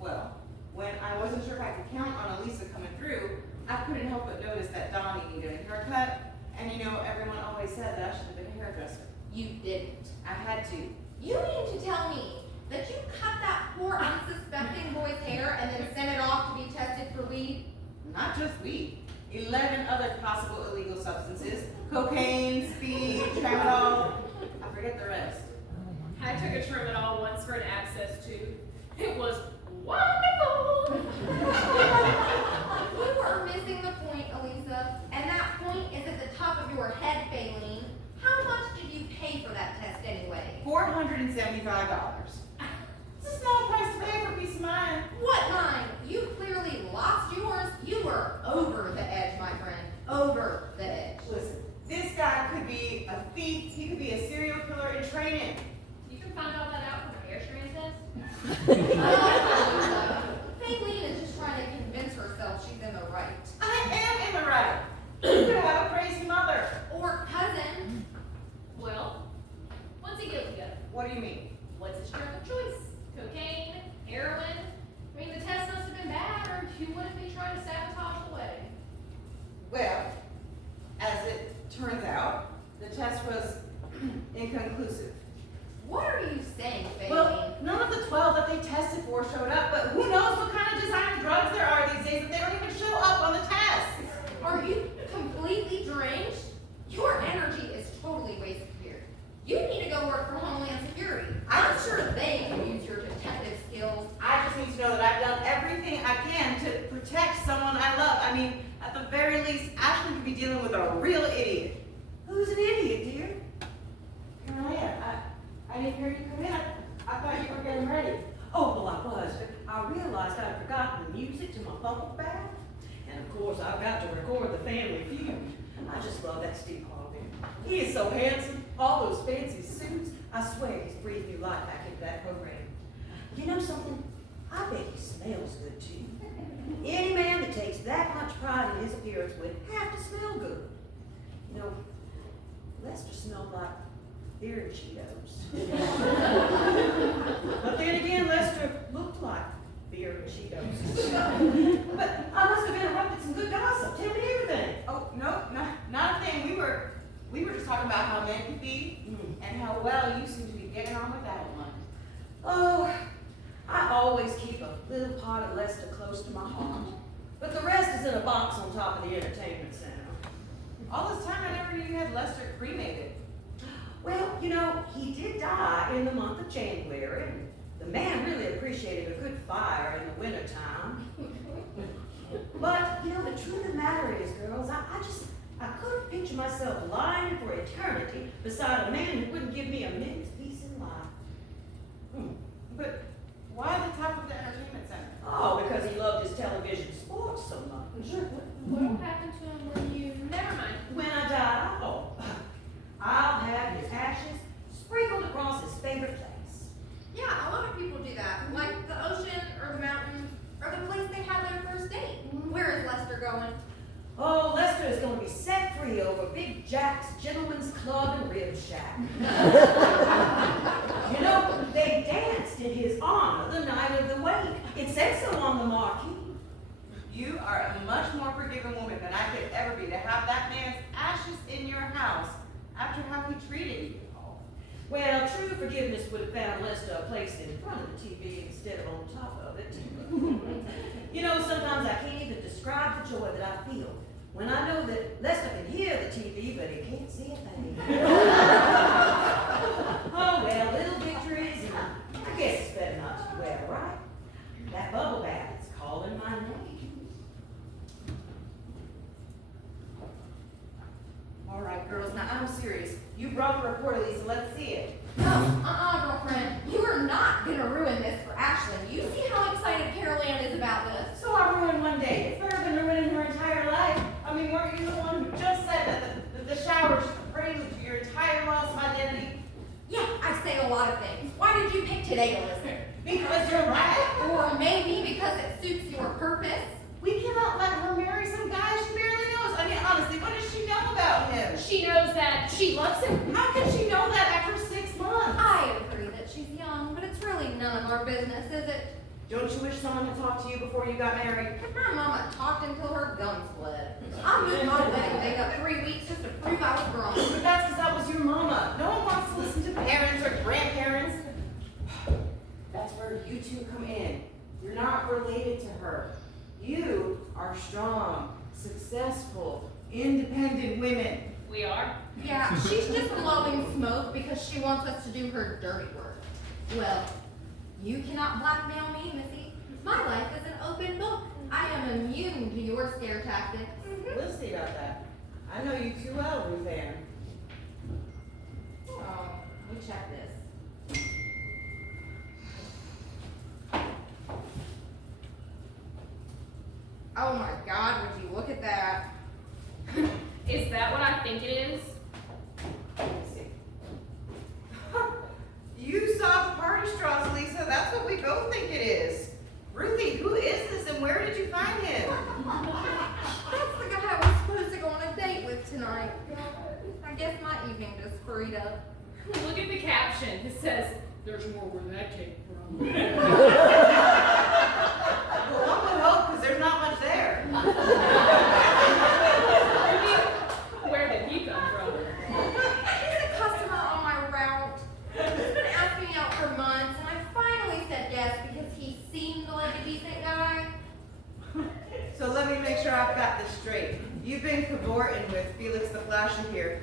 Well, when I wasn't sure if I could count on Elisa coming through, I couldn't help but notice that Donnie needed a haircut. And you know, everyone always said that I should have been a hairdresser. You didn't. I had to. You mean to tell me that you cut that poor unsuspecting boy's hair and then sent it off to be tested for weed? Not just weed. 11 other possible illegal substances. Cocaine, speed, tramadol. I forget the rest. I took a tramadol once for an abscess tube. It was wonderful. You are missing the point, Elisa. And that point is at the top of your head, Faylene. How much did you pay for that test anyway? $475. It's a small price to pay for peace of mind. What mind? You clearly lost yours. You were over the edge, my friend. Over the edge. Listen, this guy could be a thief. He could be a serial killer in training. You can find all that out from a hair strand test. Faylene is just trying to convince herself she's in the right. I am in the right. You could have a crazy mother. Or cousin. Well, what's he guilty of? What do you mean? What's his drug of choice? Cocaine? Heroin? I mean, the test must have been bad, or you wouldn't be trying to sabotage the wedding. Well, as it turns out, the test was inconclusive. What are you saying, Faylene? Well, none of the 12 that they tested for showed up, but who knows what kind of designer drugs there are these days that they don't even show up on the test. Are you completely deranged? Your energy is totally wasted here. You need to go work for Homeland Security. I'm sure they can use your detective skills. I just need to know that I've done everything I can to protect someone I love. I mean, at the very least, Ashley could be dealing with a real idiot. Who's an idiot, dear? Here I am. I didn't hear you come in. I thought you were getting ready. Oh, well, I was, but I realized I'd forgotten the music to my bubble bath. And of course, I've got to record the Family Feud. I just love that Steve Harvey. He is so handsome. All those fancy suits. I swear he's breathed new life back into that program. You know something? I bet he smells good, too. Any man that takes that much pride in his appearance would have to smell good. You know, Lester smelled like beer and Cheetos. But then again, Lester looked like beer and Cheetos. But I must have interrupted some good gossip. Tell me everything. Oh, no, not a thing. We were just talking about how men can be and how well you seem to be getting on with that one. Oh, I always keep a little part of Lester close to my heart. But the rest is in a box on top of the entertainment center. All this time, I never knew you had Lester cremated. Well, you know, he did die in the month of January. And the man really appreciated a good fire in the wintertime. But, you know, the truth of the matter is, girls, I couldn't picture myself lying for eternity beside a man who wouldn't give me a minute's peace in life. But why the top of the entertainment center? Oh, because he loved his television sports so much. What happened to him when you... Never mind. When I die, I'll have his ashes sprinkled across his favorite place. Yeah, a lot of people do that. Like the ocean or the mountains or the place they had their first date. Where is Lester going? Oh, Lester is going to be set free over Big Jack's Gentleman's Club and Rib Shack. You know, they danced in his honor the night of the wake. It said so on the marquee. You are a much more forgiving woman than I could ever be to have that man's ashes in your house after how he treated you. Well, true forgiveness would have found Lester a place in front of the TV instead of on top of it. You know, sometimes I can't even describe the joy that I feel when I know that Lester can hear the TV, but he can't see it now. serious. You brought the report, Lisa. Let's see it. No, girlfriend. You are not gonna ruin this for Ashley. You see how excited Carol Ann is about this. So I ruined one day. It's better than ruining her entire life. I mean, weren't you the one who just said that the shower is the prelude to your entire loss of identity? Yeah, I say a lot of things. Why did you pick today to listen? Because you're right. Or maybe because it suits your purpose. We cannot let her marry some guy she barely knows. I mean, honestly, what does she know about him? She knows that she loves him. How can she know that after 6 months? I agree that she's young, but it's really none of our business, is it? Don't you wish someone had talked to you before you got married? My mama talked until her gums bled. I moved my wedding day up 3 weeks just to prove I was grown. But that's because that was your mama. No one wants to listen to parents or grandparents. That's where you two come in. You're not related to her. You are strong, successful, independent women. We are. Yeah, she's just blowing smoke because she wants us to do her dirty work. Well, you cannot blackmail me, Missy. My life is an open book. I am immune to your scare tactics. We'll see about that. I know you too well, Ruth Ann. Oh, let me check this. Oh my God, would you look at that? Is that what I think it is? Let me see. You saw the party straws, Lisa. That's what we both think it is. Ruthie, who is this and where did you find him? That's the guy I was supposed to go on a date with tonight. I guess my evening just freed up. Look at the caption. It says, "There's more where that came from." Well, one would hope because there's not much there. Where did he come from? He's a customer on my route. He's been asking me out for months, and I finally said yes because he seemed like a decent guy. So let me make sure I've got this straight. You've been cavorting with Felix the Flasher here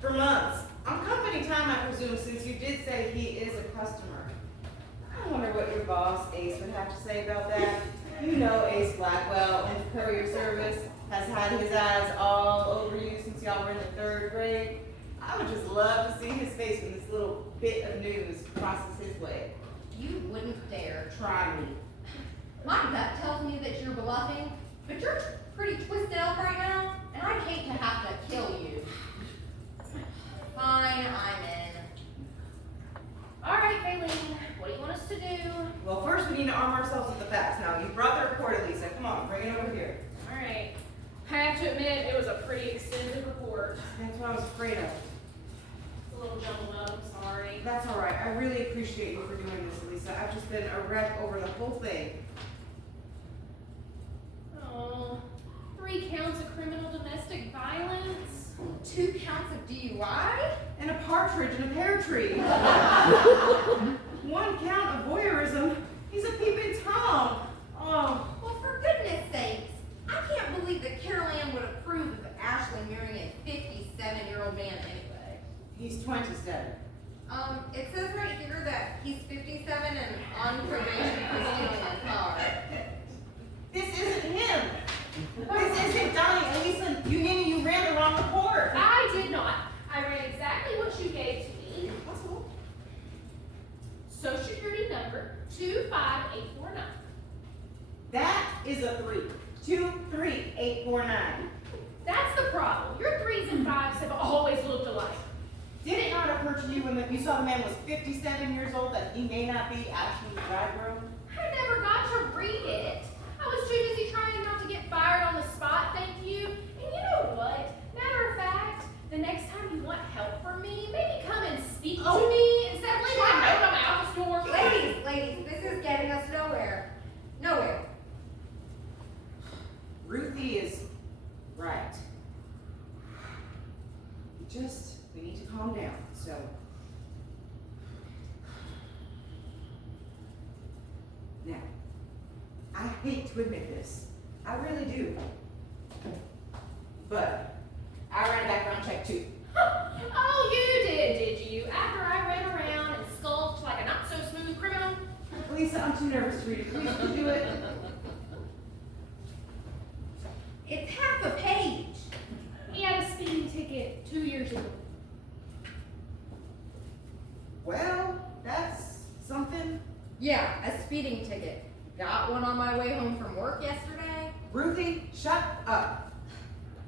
for months. On company time, I presume, since you did say he is a customer. I wonder what your boss, Ace, would have to say about that. You know Ace Blackwell in the courier service has had his eyes all over you since y'all were in the 3rd grade. I would just love to see his face when this little bit of news crosses his way. You wouldn't dare. Try me. My gut tells me that you're bluffing, but you're pretty twisted up right now, and I'd hate to have to kill you. Fine, I'm in. All right, Faylene, what do you want us to do? Well, first we need to arm ourselves with the facts. Now, you brought the report, Lisa. Come on, bring it over here. All right. I have to admit, it was a pretty extensive report. That's what I was afraid of. It's a little jumbled up, I'm sorry. That's all right. I really appreciate you for doing this, Lisa. I've just been a wreck over the whole thing. Oh, 3 counts of criminal domestic violence. 2 counts of DUI? And a partridge in a pear tree. 1 count of voyeurism. He's a peeping Tom. Oh. Well, for goodness sakes, I can't believe that Carol Ann would approve of Ashley marrying a 57-year-old man anyway. He's 27. It says right here that he's 57 and on probation for stealing a car. This isn't him. This isn't Donnie. And Lisa, you ran the wrong report. I did not. I ran exactly what you gave to me. Possible. Social security number 25849. That is a 3. 23849. That's the problem. Your 3s and 5s have always looked alike. Did it not occur to you when you saw the man was 57 years old that he may not be Ashley's bridegroom? I never got to read it. I was too busy trying not to get fired on the spot, thank you. And you know what? Matter of fact, the next time you want help from me, maybe come and speak to me instead of leaving a note on my office door. Ladies, this is getting us nowhere. Nowhere. Ruthie is right. We need to calm down. So, now, I hate to admit this. I really do. But I ran a background check too. Oh, you did you? After I ran around and skulked like a not-so-smooth criminal? Lisa, I'm too nervous to read it. Please, could you do it? It's half a page. He had a speeding ticket 2 years ago. got one on my way home from work yesterday. Ruthie, shut up.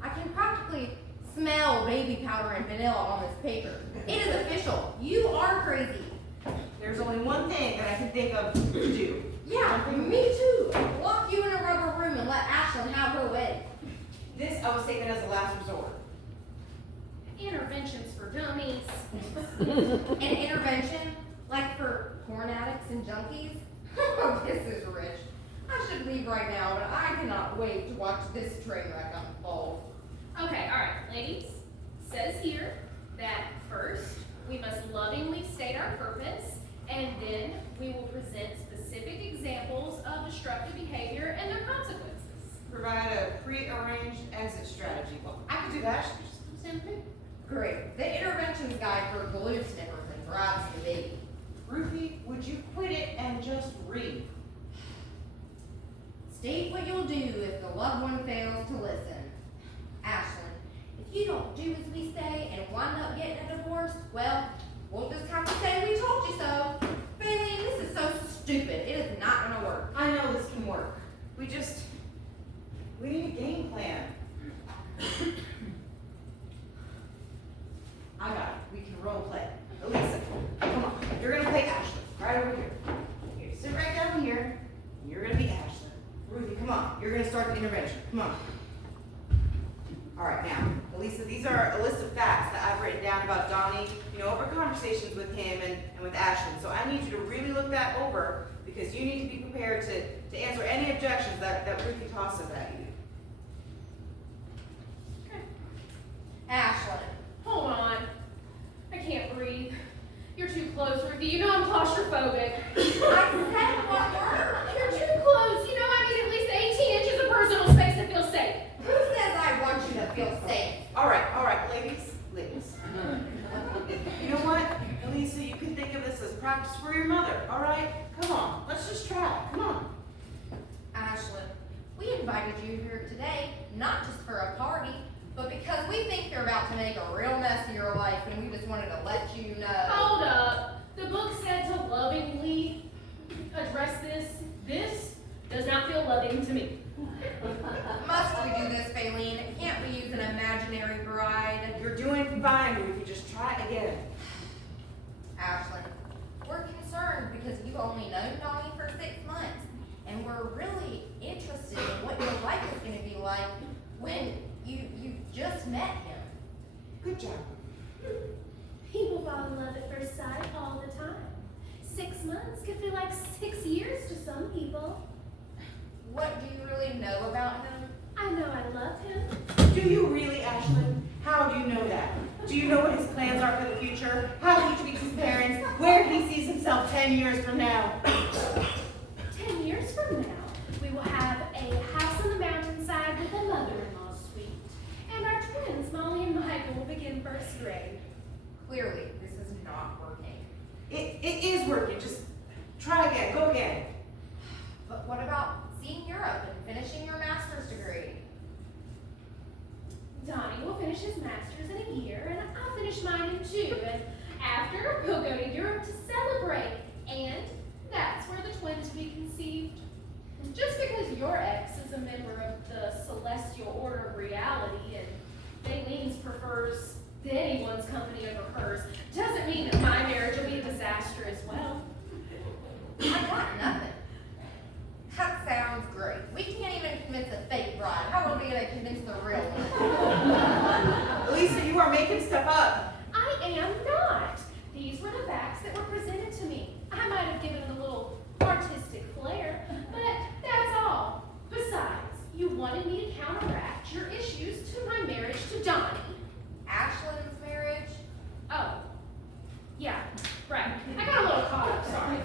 I can practically smell baby powder and vanilla on this paper. It is official. You are crazy. There's only one thing that I can think of to do. Yeah, me too. Lock you in a rubber room and let Ashlyn have her way. This I was thinking as a last resort. Interventions for dummies. An intervention? Like for porn addicts and junkies? Oh, this is rich. I should leave right now, but I cannot wait to watch this train wreck unfold. Okay, all right, ladies. Says here that first we must lovingly state our purpose, and then we will present specific examples of destructive behavior and their consequences. Provide a pre-arranged exit strategy. Well, I could do that. Just send me. Great. The interventions guide for glue snippers and drives the baby. Ruthie, would you quit it and just read? State what you'll do if the loved one fails to listen. Ashlyn, if you don't do as we say and wind up getting a divorce, well, we'll just have to say we told you so. Bailey, this is so stupid. It is not gonna work. I know this can work. We need a game plan. I got it. We can role play. Elisa, come on. You're gonna play Ashlyn. Right over here. Here, sit right down here. You're gonna be Ashlyn. Ruthie, come on. You're gonna start the intervention. Come on. All right, now, Elisa, these are a list of facts that I've written down about Donnie, over conversations with him and with Ashlyn. So I need you to really look that over because you need to be prepared to answer any objections that Ruthie tosses at you. Ashlyn. Hold on. I can't breathe. You're too close, Ruthie. You know I'm claustrophobic. I said what word? You're too close. You know I need at least 18 inches of personal space to feel safe. Who says I want you to feel safe? All right, ladies. You know what, Elisa, you can think of this as practice for your mother, all right? Come on, let's just try. Come on. Ashlyn, we invited you here today, not just for a party, but because we think you're about to make a real mess of your life and we just wanted to let you know. Hold up. The book said to lovingly address this. This does not feel loving to me. Must we do this, Faylene? Can't we use an imaginary bride? You're doing fine, Ruthie. Just try again. Ashlyn, we're concerned because you've only known Donnie for 6 months, and we're really interested in what your life is going to be like when you just met him. Good job. People fall in love at first sight all the time. 6 months could feel like 6 years to some people. What do you really know about him? I know I love him. Do you really, Ashlyn? How do you know that? Do you know what his plans are for the future? How he treats his parents? Where he sees himself 10 years from now? 10 years from now, we will have a house on the mountainside with a mother-in-law suite. And our twins, Molly and Michael, will begin first grade. Clearly, this is not working. It is working. Just try again. Go again. But what about seeing Europe and finishing your master's degree? Donnie will finish his master's in a year, and I'll finish mine in 2. And after, we'll go to Europe to celebrate. And that's where the twins will be conceived. And just because your ex is a member of the celestial order of reality and Baylene's prefers anyone's company over hers, doesn't mean that my marriage will be a disaster as well. I got nothing. That sounds great. We can't even convince a fake bride. How are we going to convince the real one? Elisa, you are making stuff up. I am not. These were the facts that were presented to me. I might have given it a little artistic flair, but that's all. Besides, you wanted me to counteract your issues to my marriage to Donnie. Ashlyn's marriage? Oh, yeah, right. I got a little caught up, sorry.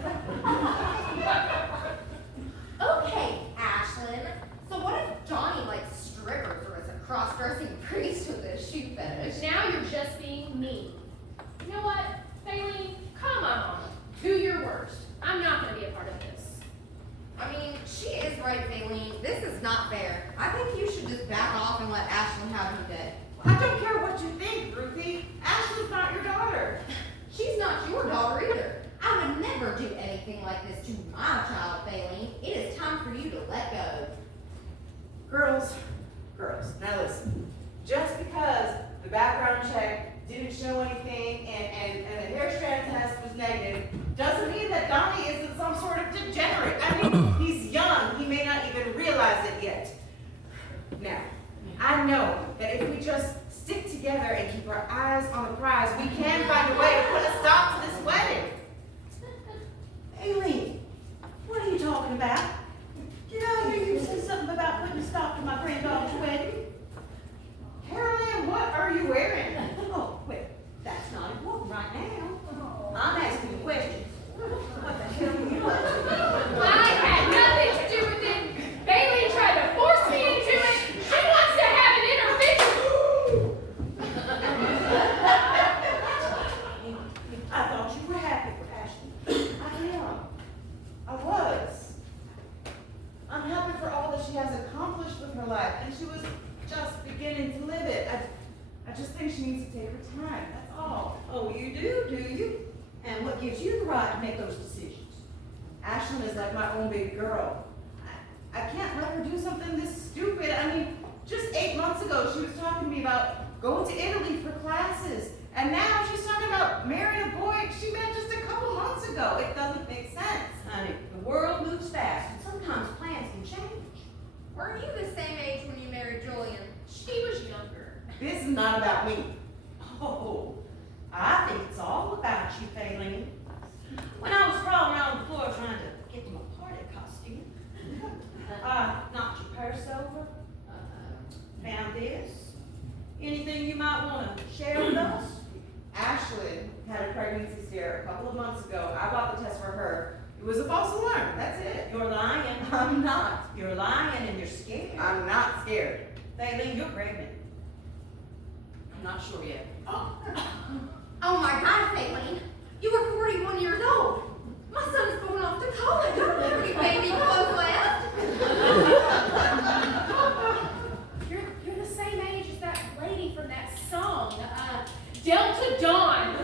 Okay, Ashlyn. So what if Donnie likes strippers or is a cross-dressing priest with a shoe fetish? Now you're just being mean. You know what, Bailey? Come on. Do your worst. I'm not going to be a part of this. I mean, she is right, Faylene. This is not fair. I think you should just back off and let Ashlyn have her day. I don't care what you think, Ruthie. Ashlyn's not your daughter. She's not your daughter either. I would never do anything like this to my child, Faylene. It is time for you to let go. Girls, now listen. Just because the background check didn't show anything and the hair strand test was negative, doesn't mean that Donnie isn't some sort of degenerate. I mean, he's young. He may not even realize it yet. Now, I know that if we just stick together and keep our eyes on the prize, we can find a way to put a stop to this wedding. Aileen, what are you talking about? Did I hear you say something about putting a stop to my granddaughter's wedding? Carolyn, what are you wearing? Oh, well, that's not important right now. I'm asking a question. What the hell are you up to? I had nothing to do with it. Bailey tried to force me into it. She wants to have an intervention. I thought you were happy for Ashley. I am. I was. I'm happy for all that she has accomplished with her life, and she was just beginning to live it. I just think she needs to take her time, that's all. Oh, you do you? And what gives you the right to make those decisions? Ashlyn is like my own baby girl. I can't let her do something this stupid. I mean, just 8 months ago, she was talking to me about going to Italy for classes. And now she's talking about marrying a boy she met just a couple months ago. It doesn't make sense. Honey, the world moves fast, and sometimes plans can change. Weren't you the same age when you married Julian? She was younger. This is not about me. Oh, I think it's all about you, Faylene. When I was crawling around the floor trying to get to my party costume, I knocked your purse over, found this. Anything you might want to share with us? Ashlyn had a pregnancy scare a couple of months ago. I bought the test for her. It was a false alarm. That's it. You're lying. I'm not. You're lying and you're scared. I'm not scared. Faylene, you're pregnant. I'm not sure yet. Oh my God, Faylene. You were 41 years old. My son is going off to college. I don't have any baby clothes left. You're the same age as that lady from that song, Delta Dawn.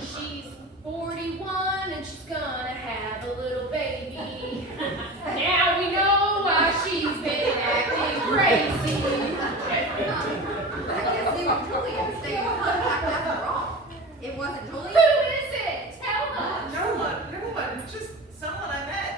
She's 41 and she's gonna have a little baby. Now we know why she's been acting crazy. I guess you and Julian stay on contact after all. It wasn't Who Julian. is it? Tell us. No one. Just someone I met.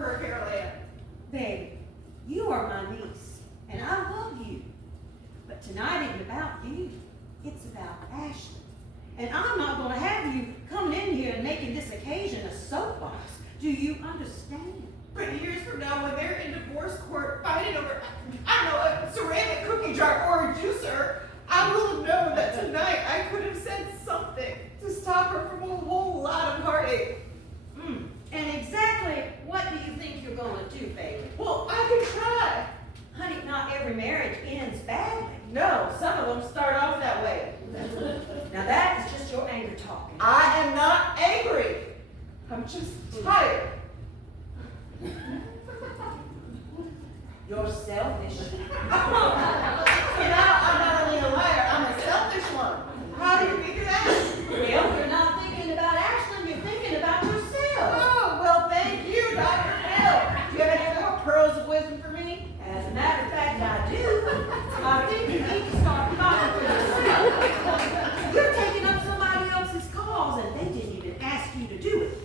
her, Carol Ann. Babe, you are my niece, and I love you. But tonight isn't about you. It's about Ashley. And I'm not going to have you coming in here and making this occasion a soapbox. Do you understand? But years from now, when they're in divorce court fighting over, I don't know, a ceramic cookie jar or a juicer, I will have known that tonight I could have said something to stop her from a whole lot of heartache. And exactly what do you think you're going to do, baby? Well, I can try. Honey, not every marriage ends badly. No, some of them start off that way. Now that is just your anger talking. I am not angry. I'm just tired. You're selfish. So now I'm not only a liar, I'm a selfish one. How do you figure that? Well, you're not thinking about Ashley, you're thinking about yourself. Oh, well, thank you, Dr. Phil. Do you have any more pearls of wisdom for me? As a matter of fact, I do. I think you need to start fighting for yourself. You're taking up somebody else's cause and they didn't even ask you to do it.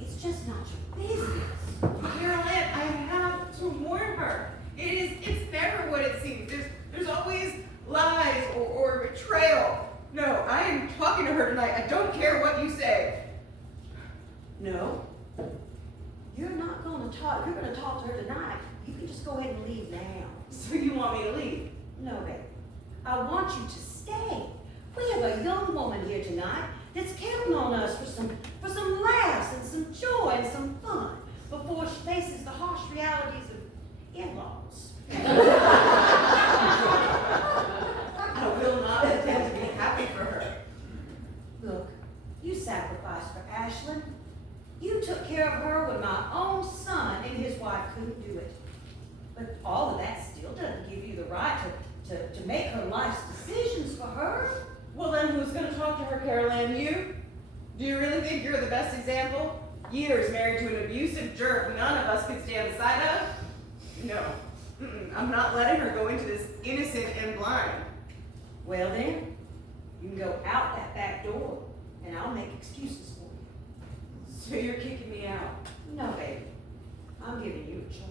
It's just not your business. Carol Ann, I have to warn her. It's never what it seems. There's always lies or betrayal. No, I am talking to her tonight. I don't care what you say. No. You're not going to talk. You're going to talk to her tonight. You can just go ahead and leave now. So you want me to leave? No, baby. I want you to stay. We have a young woman here tonight that's counting on us for some laughs and some joy and some fun before she faces the harsh realities of in-laws. I will not pretend to be happy for her. Look, you sacrificed for Ashlyn. You took care of her when my own son and his wife couldn't do it. But all of that still doesn't give you the right to make her life's decisions for her. Well, then who's going to talk to her, Carol Ann? You? Do you really think you're the best example? Years married to an abusive jerk none of us could stand the sight of? No. I'm not letting her go into this innocent and blind. Well then, you can go out that back door and I'll make excuses for you. So you're kicking me out? No, baby. I'm giving you a choice.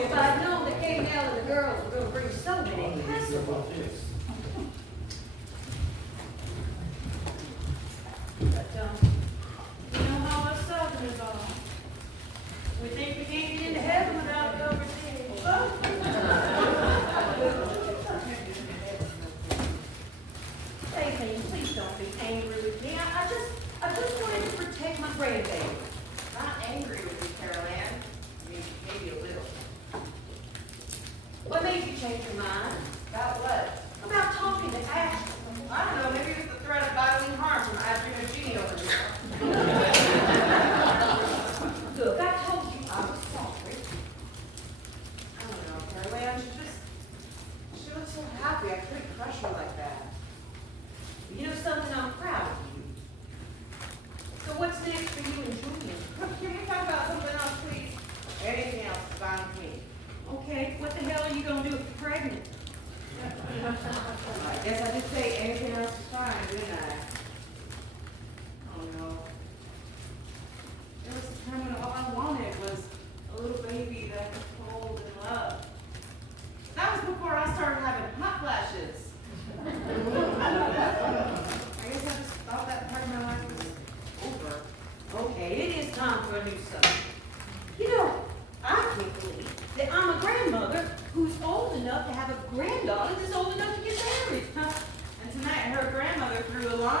If I'd known that Kay Nell and the girls were going to bring so many hassle. But, you know how us Southerners are. We think we can't get into heaven without the overseas. Hey, please don't be angry with me. I just wanted to protect my grandbaby. Not angry with you, Carol Ann. I mean, maybe a little. What made you change your mind? About what? About talking to Ashley. I don't know, maybe it's the threat of bodily harm from Adrian Genie over here. Look, I told you I was sorry. I don't know, Carol Ann, she looks so happy. I couldn't crush her like that. You know something, I'm proud of you. So what's next for you and Julian? Can we talk about something else, please? Anything else is fine with me. Okay, what the hell are you gonna do if you're pregnant? I guess I just say anything else is fine, didn't I? Oh no. There was a time when all I wanted was a little baby that I could hold and love. That was before I started having hot flashes. I guess I just thought that part of my life was over. Okay, it is time for a new subject. You know, I can't believe that I'm a grandmother who's old enough to have a granddaughter that's old enough to get married. And tonight her grandmother threw a lawn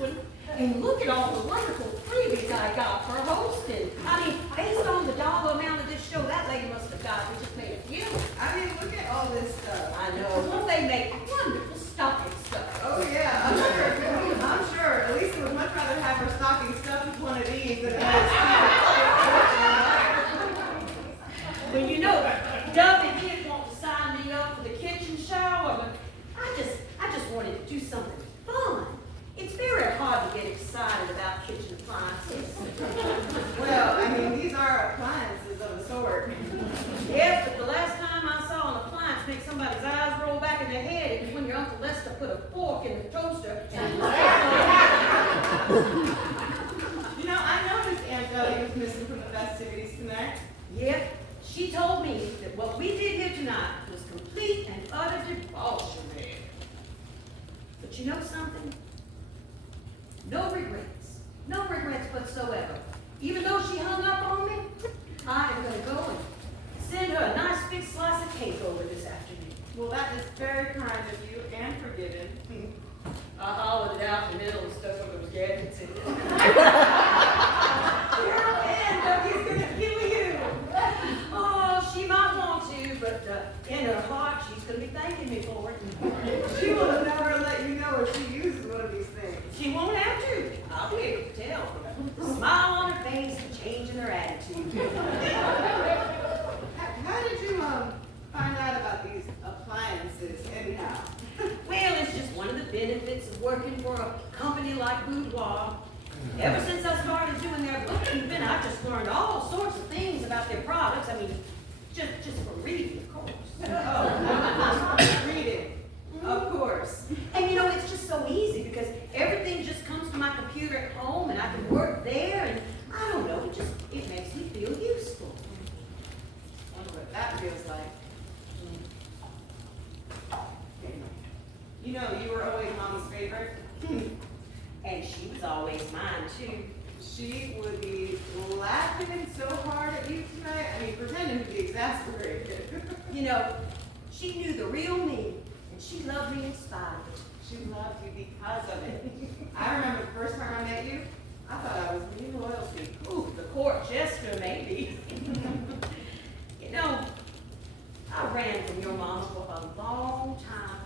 one. And look at all the wonderful freebies I got for hosting. I mean, based on the dollar amount of this show, that lady must have got, we just made a few. I mean, look at all this stuff. I know. Well, they make wonderful stocking stuff. Oh yeah, I'm sure. I'm sure. Lisa would much rather have her stocking stuffed with one of these than Well, you know, Doug and Kid want to sign me up for the kitchen shower, but I just wanted to do something fun. It's very hard to get excited about kitchen appliances. Well, I mean, these are appliances of a sort. Yes, but the last time I saw an appliance make somebody's eyes roll back in their head, it was when your Uncle Lester put a fork in the toaster. You know, I noticed Aunt Dottie was missing from the festivities tonight. Yep, she told me that what we did here tonight was complete and utter debauchery. But you know something? No regrets whatsoever. Even though she hung up on me, I am going to go and send her a nice big slice of cake over this afternoon. Well, that is very kind of you and forgiven. I hollered it out in the middle and stuff where there was gadgets in it. Your Aunt Dougie's gonna kill you. Oh, she might want to, but in her heart, she's gonna be thanking me for it. She will never let you know if she uses one of these things. She won't have to. I'll be able to tell. The smile on her face and change in her attitude. How did you find out about these appliances anyhow? Well, it's just one of the benefits of working for a company like Boudoir. Ever since I started doing their bookkeeping, I just learned all sorts of things about their products. I mean, just for reading, of course. Oh, reading, of course. And you know, it's just so easy because everything just comes to my computer at home and I can work there and I don't know, it makes me feel useful. Wonder what that feels like. You know, you were always Mama's favorite. And she was always mine too. She would be laughing so hard at you tonight. I mean, pretending to be exasperated. You know, she knew the real me and she loved me in spite of it. She loved you because of it. I remember the first time I met you, I thought I was mean loyalty. Ooh, the court jester maybe. You know, I ran from your mama for a long time.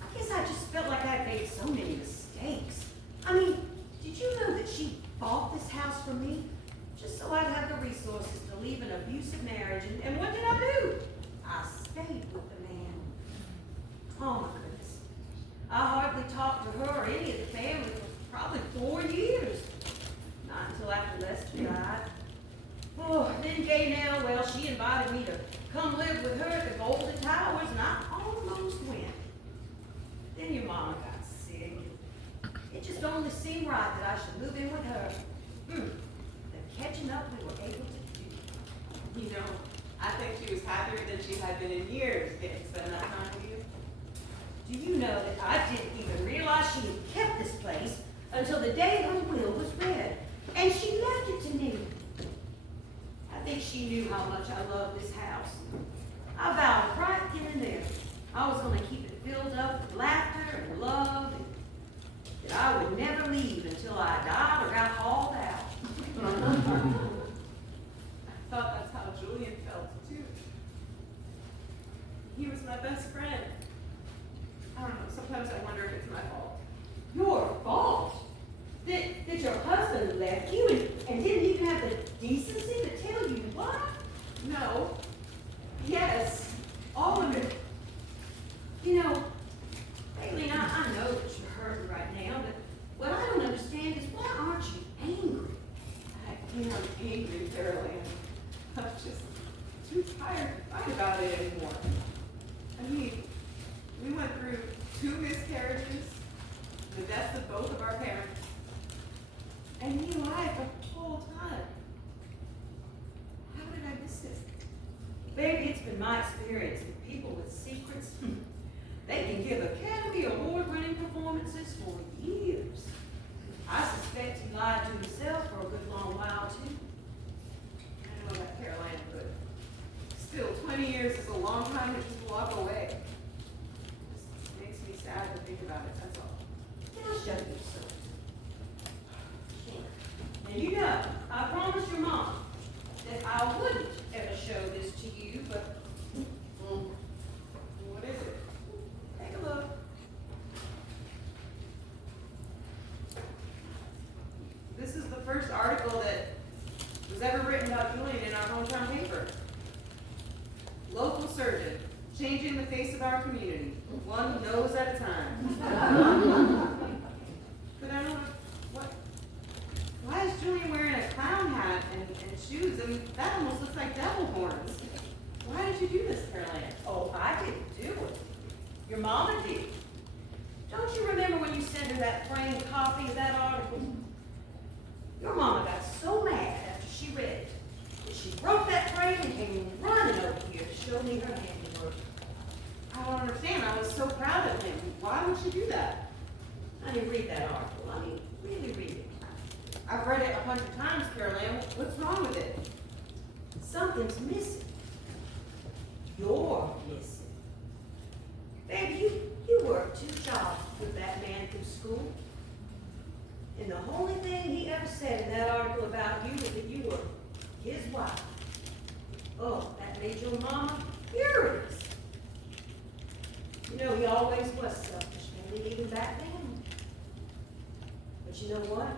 I guess I just felt like I'd made so many mistakes. I mean, did you know that she bought this house for me? Just so I'd have the resources to leave an abusive marriage. And what did I do? I stayed with the man. Oh my goodness. I hardly talked to her or any of the family for probably 4 years. Not until after Lester died. Oh, then Gay Nell, well, she invited me to come live with her at the Golden Towers, and I almost went. Then your mama got sick. It just only seemed right that I should move in with her. The catching up we were able to do. You know, I think she was happier than she had been in years getting to spend that time with you. Do you know that I didn't even realize she had kept this place until the day her will was read, and she left it to me. I think she knew how much I loved this house. I vowed right then and there I was going to keep it filled up with laughter and love, and that I would never leave until I died or got hauled out. I thought that's how Julian felt too. He was my best friend. I don't know, sometimes I wonder if it's my fault. Your fault? That your husband left you and didn't even have the decency to tell you what? No. Yes. All of it. You know, Aileen, I know that you're hurting right now, but what I don't understand is why aren't you angry? I'm angry, Caroline. I'm just too tired to fight about it anymore. I mean, we went through 2 miscarriages, the deaths of both of our parents, and he lied the whole time. How did I miss this? Baby, it's been my experience that people with secrets, they can give Academy Award-winning performances for years. I suspect he lied to himself for a good long while, too. I know that, Caroline, but still, 20 years is a long time to just walk away. It just makes me sad to think about it, that's all. Now shut yourself. And you know, I promised your mom that I wouldn't ever show this to you, but What is it? take a look. This is the first article that was ever written about Julian in our hometown paper. Local surgeon, changing the face of our community, one nose at a time. But I don't know, why is Julian wearing a clown hat and shoes? I mean, that almost looks like devil horns. Why did you do this, Caroline? Oh, I didn't do it. Your mama did. Don't you remember when you sent her that framed copy of that article? Your mama got so mad after she read it that she broke that frame and came running over here to show me her handiwork. I don't understand. I was so proud of him. Why would you do that? Honey, read that article. I mean, really read it. I've read it 100 times, Caroline. What's wrong with it? Something's missing. You're missing. Baby, you worked 2 jobs to put that man through school. And the only thing he ever said in that article about you was that you were his wife. Oh, that made your mama furious. You know, he always was selfish, maybe even back then. But you know what?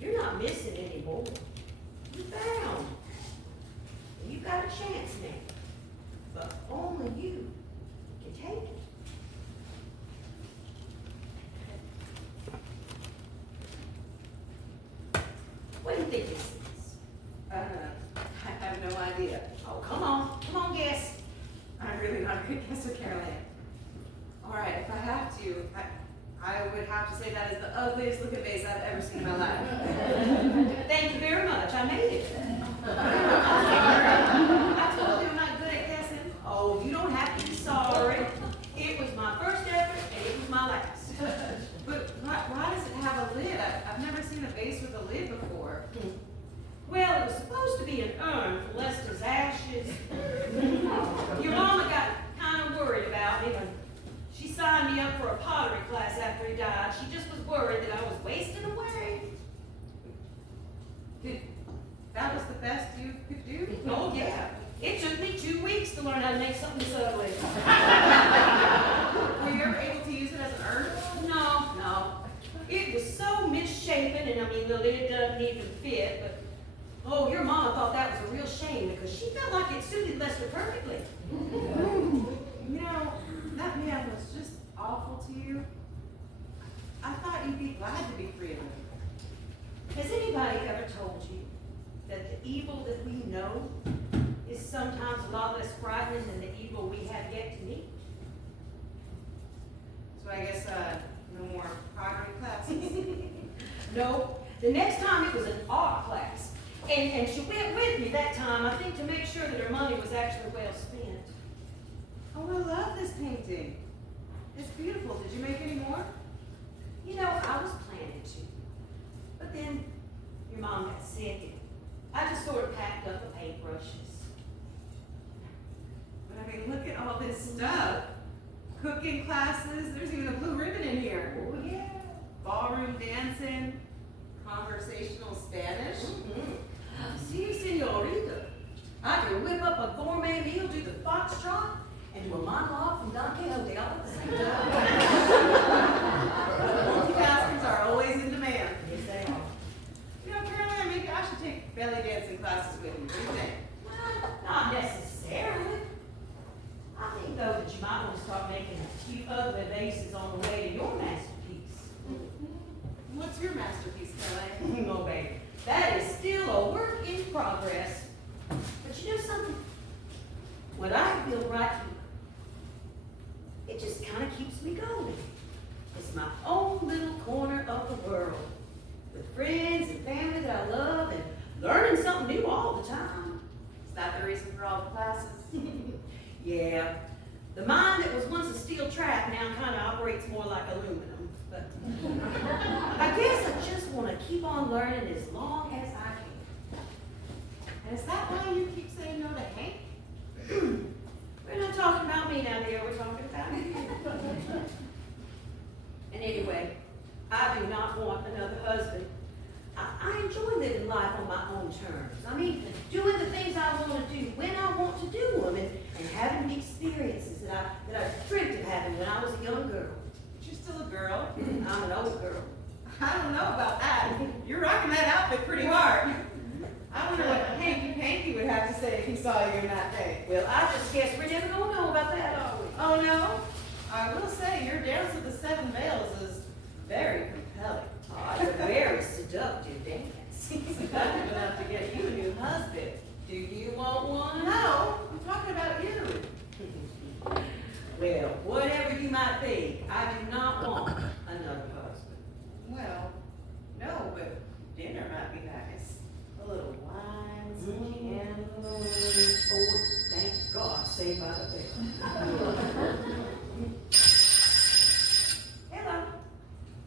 You're not missing anymore. You're found. And you've got a chance now. But only you can take it. What do you think this is? I have no idea. Oh, come on, guess. I'm really not a good guesser, Caroline. All right, if I have to, I would have to say that is the ugliest looking vase I've ever seen in my life. Thank you very much. I made it. I told you I'm not good at guessing. Oh, you don't have to be sorry. It was my first effort and it was my last. But why does it have a lid? I've never seen a vase with a lid before. Well, it was supposed to be an urn for Lester's ashes. Your mama got kind of worried about him, and she signed me up for a pottery class after he died. She just was worried that I was wasting away. That was the best you could do? Oh, yeah. It took me 2 weeks to learn how to make something this ugly. Were you ever able to use it as an urn? No. It was so misshapen, and I mean, the lid doesn't even fit, but oh, your mama thought that was a real shame because she felt like it suited Lester perfectly. You know, that man was just awful to you. I thought you'd be glad to be free of him. Has anybody ever told you that the evil that we know is sometimes a lot less frightening than the evil we have yet to meet? So I guess, no more pottery classes. No. The next time it was an art class. And she went with me that time, I think, to make sure that her money was actually well spent. Oh, I love this painting. It's beautiful. Did you make any more? You know, I was planning to. But then your mom got sick and I just sort of packed up the paintbrushes. But I mean, look at all this stuff. Cooking classes. There's even a blue ribbon in here. Oh, yeah. Ballroom dancing. Conversational Spanish. See, senorita, I can whip up a gourmet meal, do the foxtrot, and do a monologue from Don Quixote all at the same time. Multitaskers are always in demand. Yes, they are. You know, Caroline, maybe I should take belly dancing classes with you. What do you think? Well, not necessarily. I think, though, that you might want to start making a few ugly vases on the way to your masterpiece. What's your masterpiece, Caroline? No, baby. That is still a work in progress. But you know something? What I build right here, it just kind of keeps me going. It's my own little corner of the world. With friends and family that I love and learning something new all the time. Is that the reason for all the classes? Yeah. The mind that was once a steel trap now kind of operates more like aluminum. But I guess I just want to keep on learning as long as I can. And is that why you keep saying no to Hank? We're not talking about me now, dear. We're talking about you. And anyway, I do not want another husband. life on my own terms. I mean, doing the things I want to do when I want to do them, and having the experiences that I dreamt of having when I was a young girl. But you're still a girl. I'm an old girl. I don't know about that. You're rocking that outfit pretty hard. I wonder what Hanky Panky would have to say if he saw you in that thing. Well, I just guess we're never gonna know about that, are we? Oh no? I will say your dance with the 7 veils is very compelling. Oh, it's a very seductive dance. Seductive enough to get you a new husband. Do you want one? No, I'm talking about you. Well, whatever you might think, I do not want another husband. Well, no, but dinner might be nice. A little wine, some candles. Oh, thank God, saved by the bell. Hello.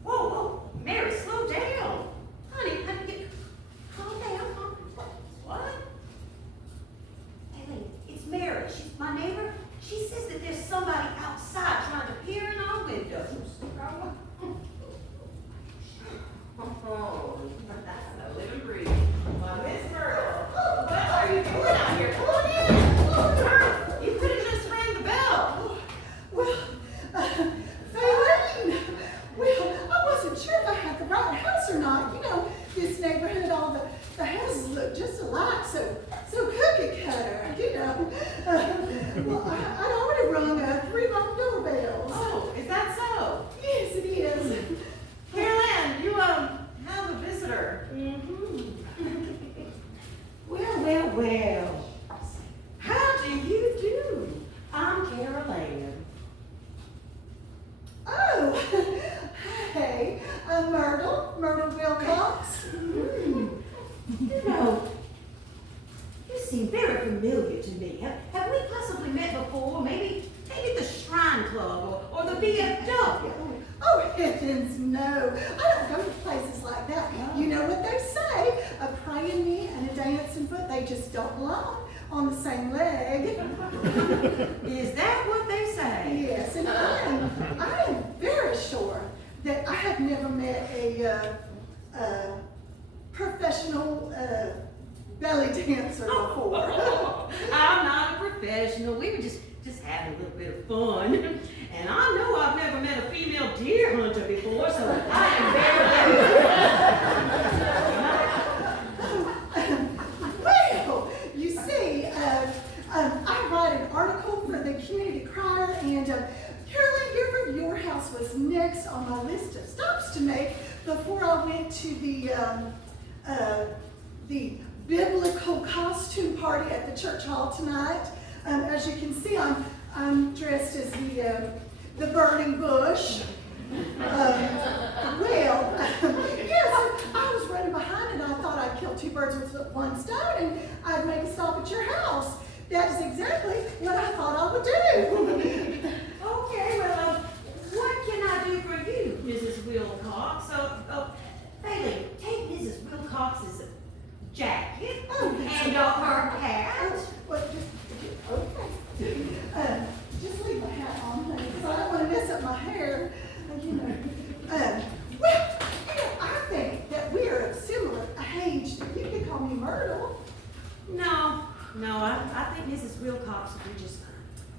Whoa, whoa, Mary, slow down. Honey, calm down. What? Hey, it's Mary. She's my neighbor. She says that there's somebody outside trying to peer in our windows. Oh, that's a living breathe. Well, Miss Myrtle, what are you doing out here? Come on in. You could have just rang the bell. Well, Faylene, well, I wasn't sure if I had the right house or not. You know, this neighborhood, all the houses look just alike, so cookie cutter, you know. Well, I'd already rung 3 long doorbells. Oh, is that so? Yes, it is. Carolyn, you have a visitor. Well. How do you do? I'm Carol Ann. Oh, hey, Myrtle Wilcox. You know, you seem very familiar to me. Have we possibly met before? Maybe the Shrine Club or the VFW. Oh, heavens, no. I don't go to places like that. You know what they say, a praying knee and a dancing foot, they just don't belong on the same leg. Is that what they say? Yes, and I am very sure that I have never met a professional belly dancer before. I'm not a professional. We were just having a little bit of fun. And I know I've never met a female deer hunter before, so I am very Well, you see, I write an article for the Community Crier, and Carolyn, your house was next on my list of stops to make before I went to the biblical costume party at the church hall tonight. As you can see, I'm dressed as the burning bush. Yes, I was running behind, and I thought I'd kill 2 birds with one stone, and I'd make a stop at your house. That is exactly what I thought I would do. Okay, well, what can I do for you, Mrs. Wilcox? Bailey, take Mrs. Wilcox's jacket and her hat. Well, just leave my hat on, honey, because I don't want to mess up my hair, you know. I think that we are of similar age. You could call me Myrtle. No, I think Mrs. Wilcox would be just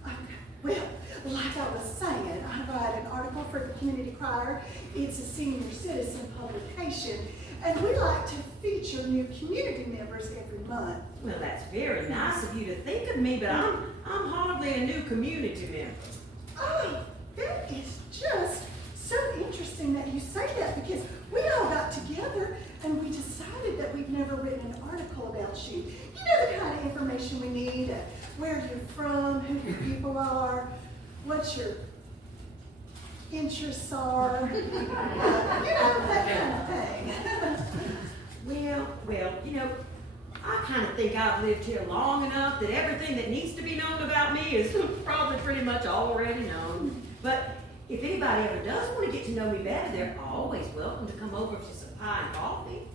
fine. Well, like I was saying, I write an article for the Community Crier. It's a senior citizen publication, and we like to feature new community members every month. Well, that's very nice of you to think of me, but I'm hardly a new community member. Oh, that is just so interesting that you say that, because we all got together and we decided that we've never written an article about you. You know, the kind of information we need, where you're from, who your people are, what your interests are, you know, that kind of thing. Well, you know, I kind of think I've lived here long enough that everything that needs to be known about me is probably pretty much already known. But if anybody ever does want to get to know me better, they're always welcome to come over for some pie and coffee.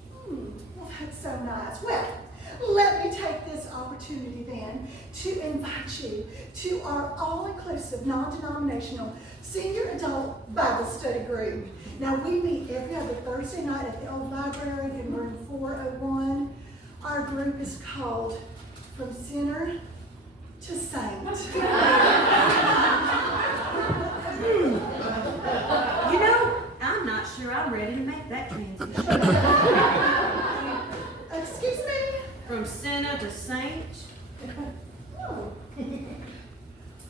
Well, that's so nice. Well, Let me take this opportunity then to invite you to our all-inclusive, non-denominational senior adult Bible study group. Now, we meet every other Thursday night at the old library in room 401. Our group is called From Sinner to Saint. You know, I'm not sure I'm ready to make that transition. Excuse me? From sinner to saint. Oh.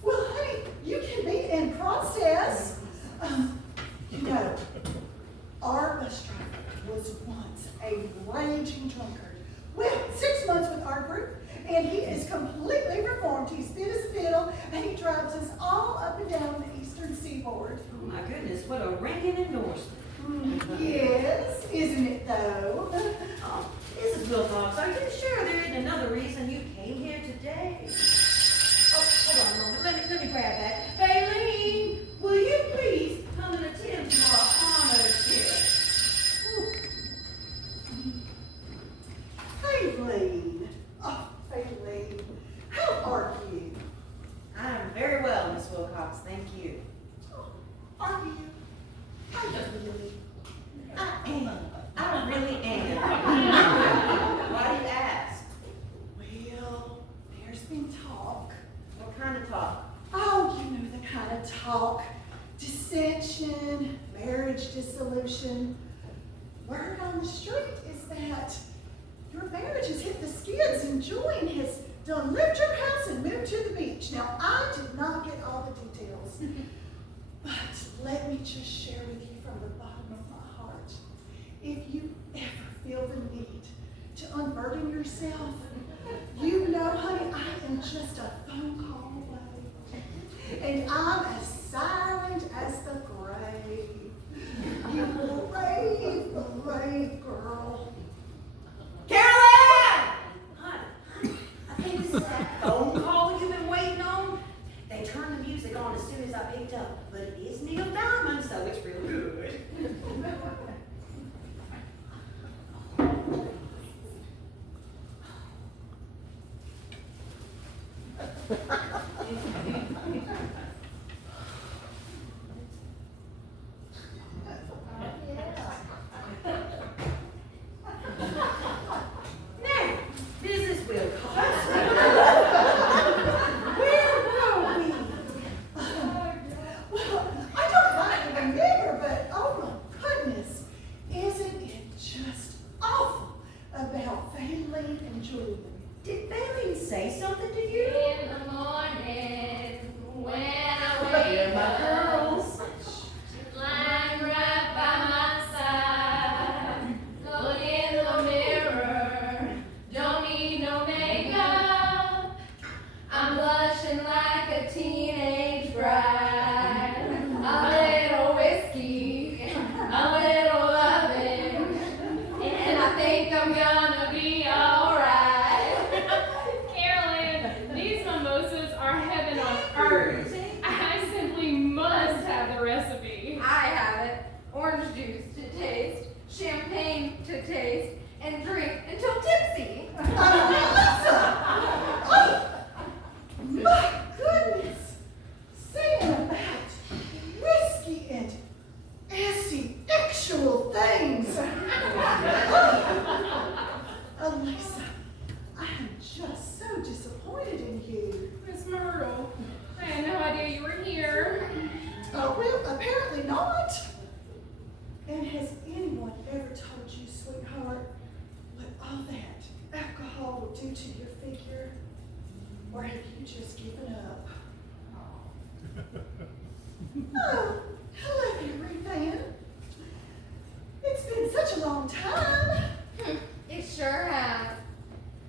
Well, honey, you can be in process. You know, our bus driver was once a raging drunkard. Well, 6 months with our group, and he is completely reformed. He's fit as a fiddle, and he drives us all up and down the eastern seaboard. Oh my goodness, what a ringing endorsement. Yes, isn't it though? Mrs. Wilcox, are you sure there isn't another reason you came here today? Oh, hold on a moment. Let me grab that. Baleen, will you please come and attend to our honored guest? Faylene. Oh, Faylene. How are you? I'm very well, Miss Wilcox, thank you. Oh, are you? I really am. Why do you ask? Well, there's been talk. What kind of talk? Oh, you know the kind of talk. Dissension, marriage dissolution. Word on the street is that your marriage has hit the skids and Julian has done left your house and moved to the beach. Now, I did not get all the details, but let me just share with you from the bottom of my heart. If you ever feel the need to unburden yourself, you know, honey, I am just a phone call away. And I'm as silent as the grave. You brave girl. Carolyn! Honey, I think this is that phone call you've been waiting on. They turned the music on as soon as I picked up, but it is Neil Diamond, so it's real good. Now, Mrs. Wilcox. Where were we? Well, I don't rightly remember, but oh my goodness, isn't it just awful about Faylene and Julian? Did Bailey say something to you? In the morning, when I They're wake my up, girls. she's lying right by my side. Look in the mirror, don't need no makeup. I'm blushing like a teenage bride. A little whiskey, a little loving, and I think I'm gonna be alright. Carolyn, these mimosas are heaven on earth. I simply must have the recipe. I have it. Orange juice to taste, champagne to taste, and drink until tipsy. Melissa! Oh, my goodness! Saying about whiskey and anti-actual things. Elisa, I am just so disappointed in you. Miss Myrtle, I had no idea you were here. Oh, well, apparently not. And has anyone ever told you, sweetheart, what all that alcohol will do to your figure? Or have you just given up? Oh, hello there, Ruth Ann. It's been such a long time. It sure has.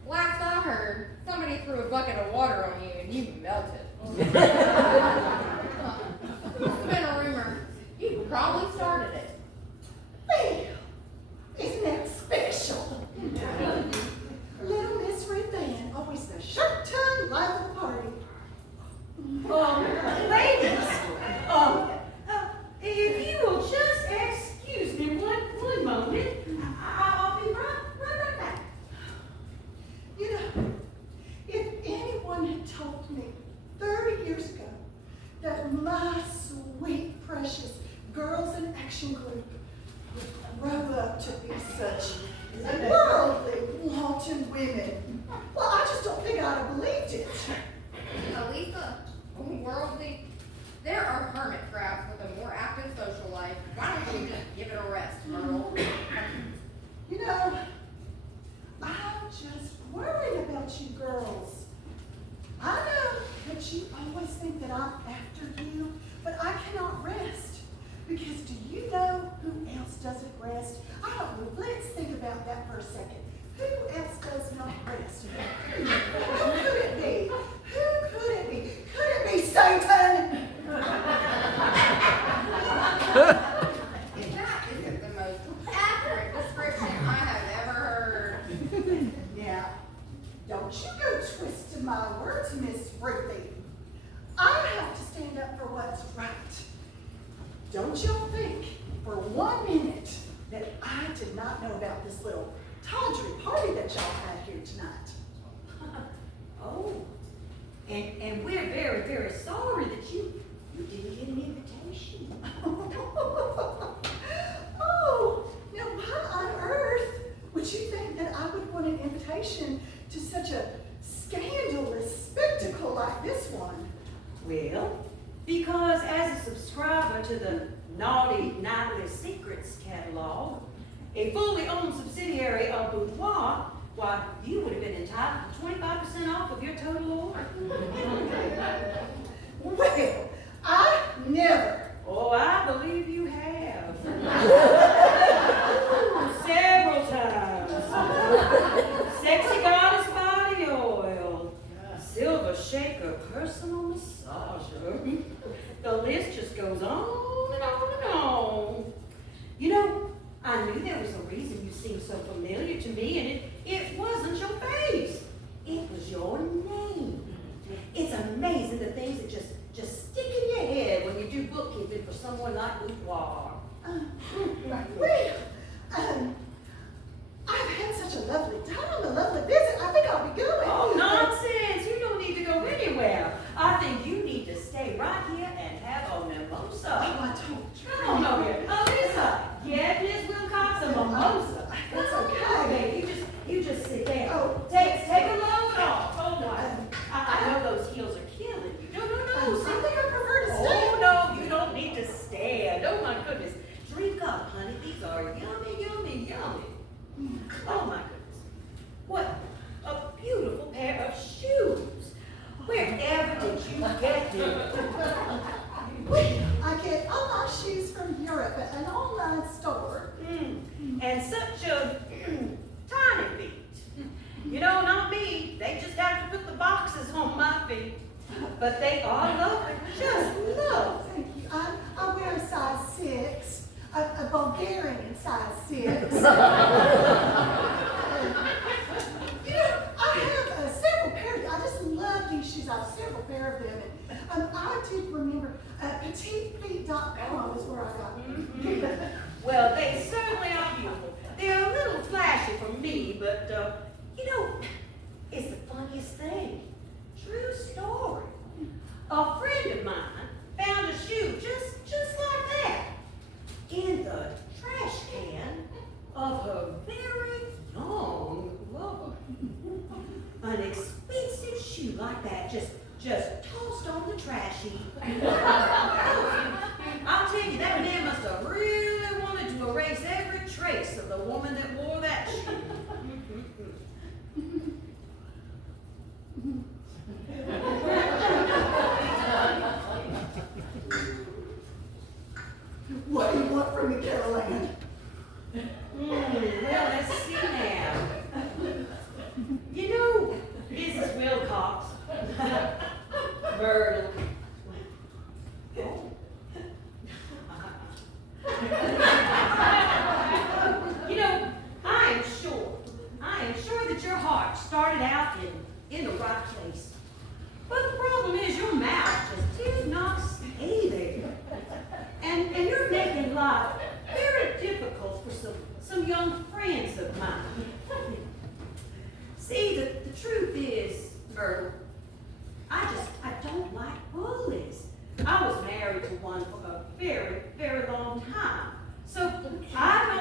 Last I heard, somebody threw a bucket of water on you and you melted. It's been a rumor. You probably started it. Well, isn't that special? Little Miss Ruth Ann, always the short-tongued life of the party. Ladies, if you will just excuse me one moment, I'll be right back. grow up to be such worldly, wanton women. Well, I just don't think I'd have believed it. Elisa, worldly. There are hermit crabs with a more active social life. Why don't you just give it a rest, Myrtle? You know, I'm just worried about you girls. I know that you always think that I'm after you, but I cannot rest. Because do you know who else doesn't rest? I don't know. Let's think about that for a second. Who else does not rest? Who could it be? Who could it be? Could it be Satan? That isn't the most accurate description I have ever heard. Now, don't you go twisting my words, Miss Ruthie. I have to stand up for what's right. Don't y'all think for 1 minute that I did not know about this little tawdry party that y'all had here tonight. Oh, and we're very, very sorry that you didn't get an invitation. Oh, now why on earth would you think that I would want an invitation to such a scandalous spectacle like this one? Well, because as a subscriber to the Naughty Nightly Secrets catalog, a fully owned subsidiary of Boudoir, why, you would have been entitled to 25% off of your total order. Well, I never. Oh, I believe you have. Several times. Sexy goddess body oil, silver shaker personal massager. The list just goes on and on and on. You know, I knew there was a reason you seemed so familiar to me, and it wasn't your face. It was your name. It's amazing the things that just stick in your head when you do bookkeeping for someone like Boudoir. I've had such a lovely time, a lovely visit. I think I'll be going. Oh, nonsense. You don't need to go anywhere. I think you need to stay right here and have a mimosa. Oh, I don't. Come on over here. Lisa, get Miss Wilcox a mimosa. That's okay. Oh, baby, you just sit down. Oh. Take a load off. Oh, no. I know those heels are killing you. No. I think I prefer to stay. Oh, no, you don't need to stand. Oh, my goodness. Drink up, honey. These are yummy, yummy, yummy. Oh, my goodness. What a beautiful pair of shoes. Wherever did you get them? I get all my shoes from Europe at an online store. And such a tiny feet. You know, not me. They just have to put the boxes on my feet. But they are lovely. Just lovely. Thank you. I wear a size 6, a Bulgarian size 6. You know, I have several pairs. I just love these shoes. I have several pair of them. And I did remember petitefeet.com is where I got them. Well, they certainly are beautiful. They're a little flashy for me, but, you know, it's the funniest thing. True story. A friend of mine found a shoe just like that in the trash can of her very young lover. An expensive shoe like that just tossed on the trash heap. I'll tell you, that man must have really wanted to erase every trace of the woman that wore that shoe. What do you want from me, Caroline? Well, let's see now. You know, Mrs. Wilcox, Myrtle. Oh. You know, I am sure that your heart started out in the right place. But the problem is your mouth just did not stay there. And you're making life very difficult for some young friends of mine. See, the truth is, Myrtle, I don't like bullies. I was married to one for a very, very long time. So I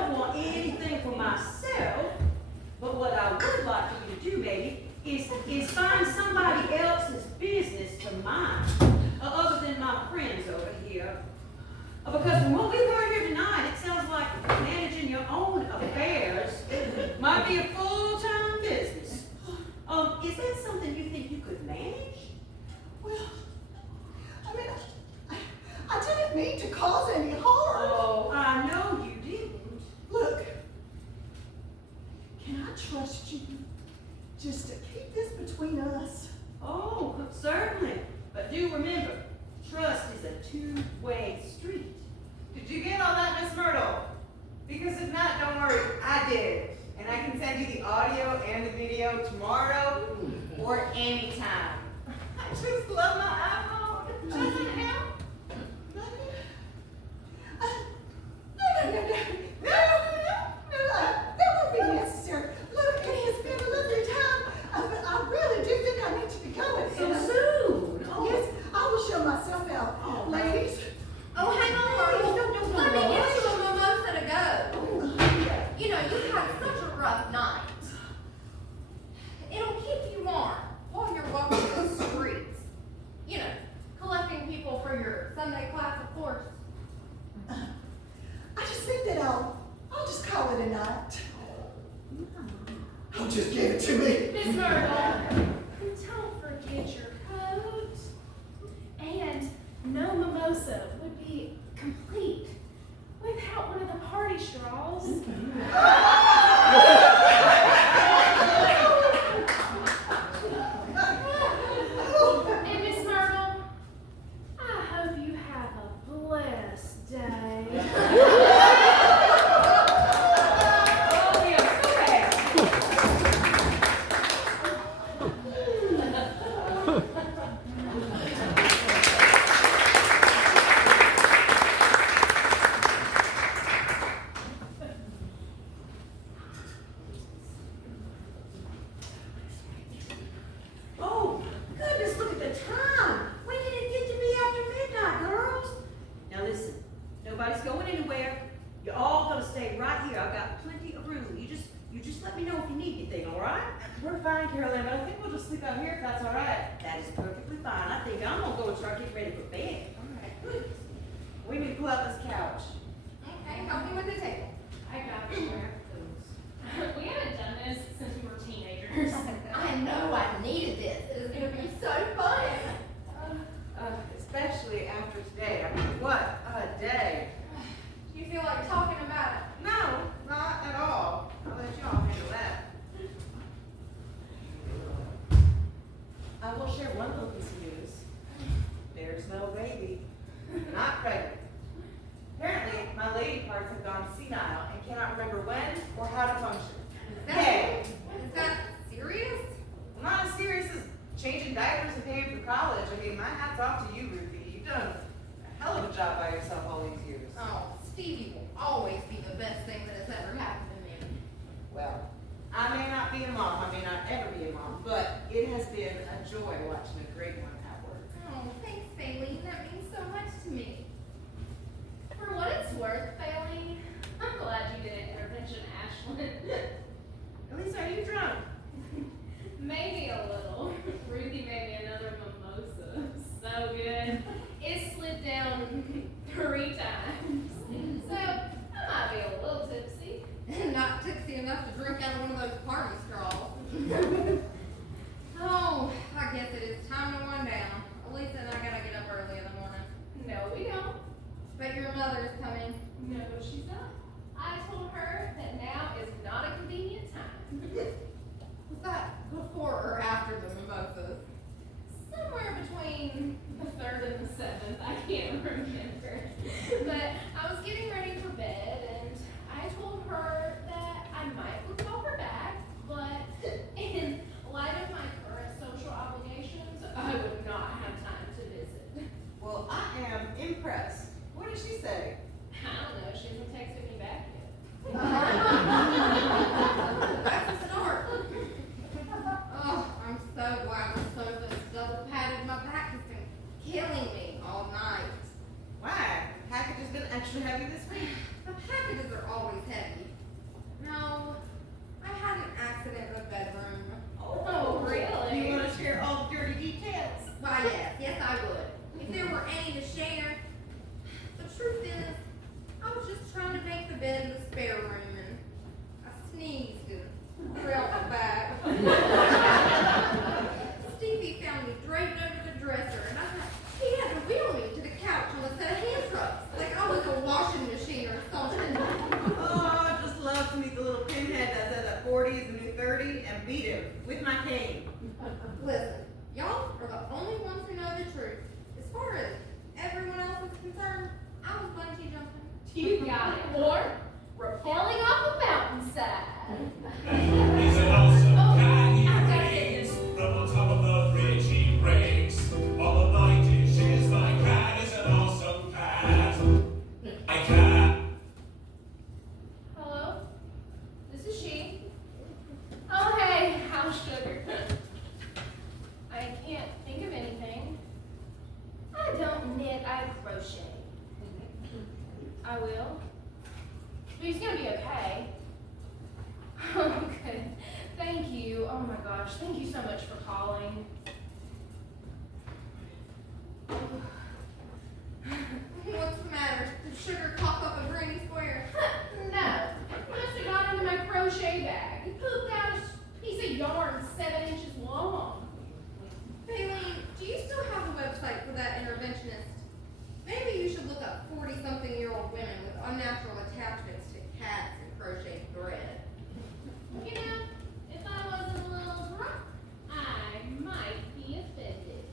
trust you just to keep this between us. Oh, certainly. But do remember, trust is a two-way street. Did you get all that, Miss Myrtle? Because if not, don't worry, I did. And I can send you the audio and the video tomorrow or anytime. I just love my iPhone. Doesn't it help? That won't be necessary. Look, it has been a lovely time, but I really do think I need to be going. So And, soon. Oh. Yes, I will show myself out. Oh, Ladies. Oh, hang on, Myrtle. Let me get you a mimosa to go. You know, you've had such a rough night. It'll keep you warm while you're walking the streets. You know, collecting people for your Sunday class, of course. I just think that I'll just call it a night. Oh, just give it to me. Miss Myrtle, don't forget your coat. And no mimosa would be complete without one of the party straws. And Miss Myrtle, I hope you have a blessed day. Oh, yes, okay. Oh, goodness, look at the time. When did it get to be after midnight, girls? Now listen, nobody's going anywhere. You're all gonna stay right here. I've got plenty of room. You just let me know if you need anything, all right? We're fine, Carolyn, but I think we'll just sleep out here if that's all right. That is perfectly fine. I think I'm gonna go and start getting ready for bed. All right. We need to pull out this couch. Okay, help me with the table. I got you. We haven't done this since we were teenagers. I know I needed this. It is going to be so fun. Especially after today. I mean, what a day. Do you feel like talking about it? No, not at all. I'll let y'all handle that. I will share one little piece of news. There's no baby. Not pregnant. Apparently, my lady parts have gone senile and cannot remember when or how to function. Hey, Is that serious? not as serious as changing diapers and paying for college. I mean, my hat's off to you, Ruthie. You've done a hell of a job by yourself all these years. Oh, Stevie will always be the best thing that has ever happened to me. Well, I may not be a mom, I may not ever be a mom, but it has been a joy watching a great one at work. Oh, thanks, Bailey. That means so much to me. For what it's worth, Bailey, I'm glad you did an intervention, Ashlyn. Elisa, are you drunk? Maybe a little. Ruthie made me another mimosa. So good. It slid down 3 times. So I might be a little tipsy. Not tipsy enough to drink out of one of those party straws. Oh, I guess it is time to wind down. Elisa and I gotta get up early in the morning. No, we don't. But your mother is coming. No, she's not. I told her that now is not a convenient time. Was that before or after the mimosas? Somewhere between the 3rd and the 7th, I can't remember. But I was getting ready for bed, and I told her that I might flip off her back, but in light of my current social obligations, I would not have time to visit. Well, I am impressed. What did she say? I don't know, she hasn't texted me back yet. That's a start. Oh, I'm so glad the sofa's double padded. My back has been killing me all night. Why? The package has been extra heavy this week. The packages are always heavy. No, I had an accident in the bedroom. Oh, really? You want to share all the dirty details? Why, yes, I would. If there were any to share. The truth is, I was just trying to make the bed in the spare room, and I sneezed and fell back. Stevie found me draped over the dresser, and I thought he had to wheel me to the couch on a set of hand trucks, like I was a washing machine or something. Oh, I just love to meet the little pinhead that's at that 40 is the new 30 and beat him with my cane. Listen, y'all are the only ones who know the truth. As far as everyone else is concerned, I was bungee jumping. You got it. Or rappelling off a mountainside. He's an awesome guy, he I gotta get rings. this. From on top of the bridge he breaks all of my dishes. My cat is an awesome cat. My cat. Hello? This is she. Oh, hey, how's sugar? I can't think of anything. I don't knit, I crochet. I will. He's gonna be okay. Oh, good. Thank you. Oh my gosh, thank you so much for calling. What's the matter? Did sugar cough up a granny square? No, he must have got into my crochet bag. He pooped out a piece of yarn 7 inches long. Bailey, do you still have a website for that interventionist? Maybe you should look up 40-something-year-old women with unnatural attachments to cats and crocheted thread. You know, if I wasn't a little drunk, I might be offended.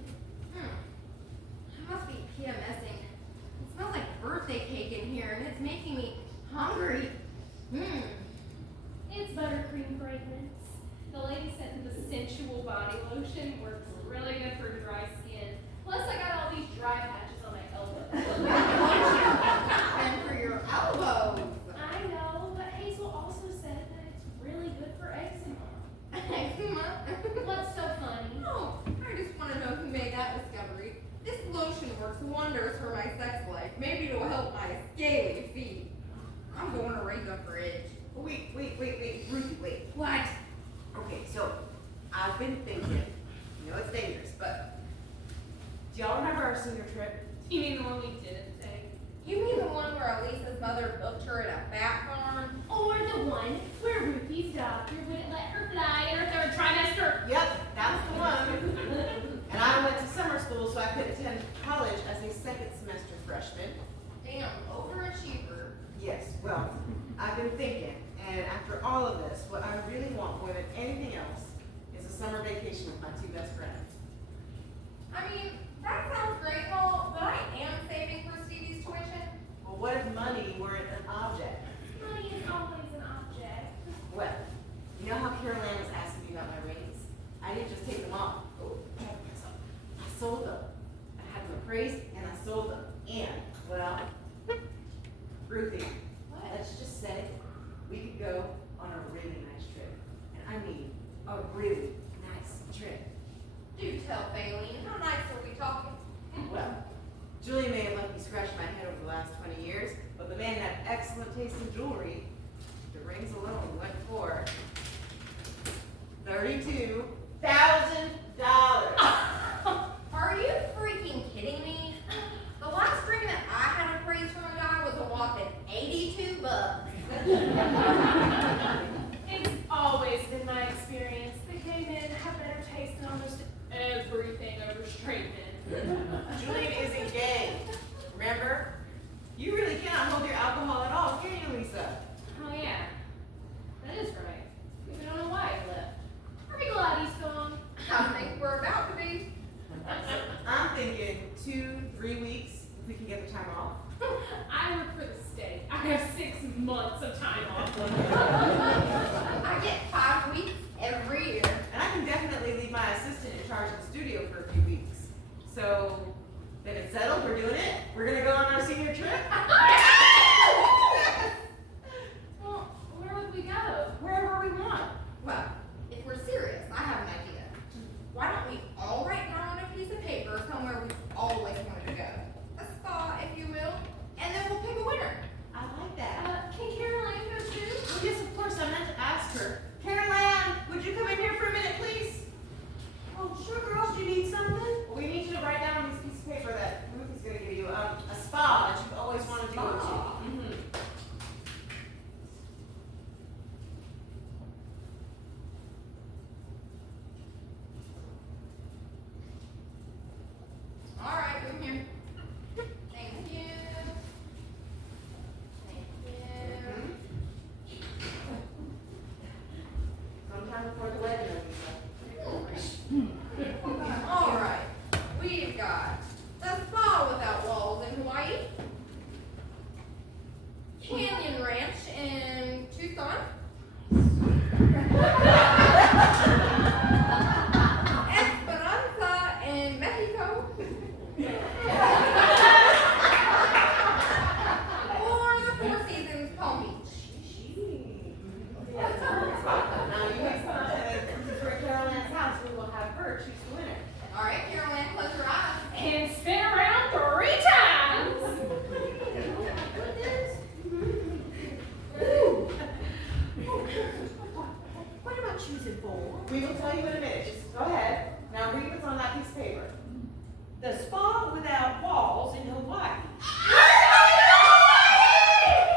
I must be PMSing. It smells like birthday cake in here, and it's making me hungry. It's buttercream fragrance. The lady said the sensual body lotion works really good for dry skin. Plus, I got all these dry patches on my elbows. And for your elbows. I know, but Hazel also said that it's really good for eczema. Eczema? What's so funny? Oh, I just want to know who made that discovery. This lotion works wonders for my sex life. Maybe it'll help my scaly feet. I'm going to raise a fridge. Wait, Ruthie, wait. What? Okay, so I've been thinking, I know it's dangerous, but do y'all remember our senior trip? You mean the one we didn't take? You mean the one where Elisa's mother booked her at a bat farm? Or the one where Ruthie's doctor wouldn't let her fly in her 3rd trimester? Yep, that's the one. And I went to summer school so I could attend college as a second semester freshman. Damn, overachiever. Yes, well, I've been thinking, and after all of this, what I really want more than anything else is a summer vacation with my 2 best friends. I mean, that sounds great and all, but I am saving for Stevie's tuition. Well, what if money weren't an object? Money is always an object. Well, you know how Carol Ann was asking me about my rings? I didn't just take them off. Oh, I sold them. I had them appraised and I sold them. And, well, Ruthie, let's just say we could go on a really nice trip. And I mean, a really nice trip. Do tell Bailey, how nice are we talking? Well, Julie may have left me scratching my head over the last 20 years, but the man had excellent taste in jewelry. The rings alone went for $32,000. Are you freaking kidding me? The last ring that I had appraised from a guy was a whopping $82. It's always been my experience that gay men have better taste in almost everything over straight men. Julian isn't gay. Remember? You really cannot hold your alcohol at all, can you, Lisa? Oh yeah, that is right. We don't know why he left. Are we glad he's gone? I think we're about to be. I'm thinking 2-3 weeks if we can get the time off. I work for the state. I have 6 months of time off. I get 5 weeks every year. And I can definitely leave my assistant in charge of the studio for a few weeks. So, then it's settled, we're doing it. We're gonna go on our senior trip. Well, where would we go? Wherever we want. Well, if we're serious, I have an idea. Why don't we all write down on a piece of paper somewhere we've always wanted to go? A spa, if you will. And then we'll pick a winner. I like that. Can Caroline go too? Oh, yes, of course, I meant to ask her. Caroline, would you come in here for a minute, please? Oh, sure, girls, do you need something? Well, we need you to write down on this piece of paper that Ruth is going to give you a spa that you've always wanted to go to. Mm-hmm. All right, come here. Thank you. Thank you. we will tell you in a minute. Just go ahead. Now read what's on that piece of paper. The spa without walls in Hawaii.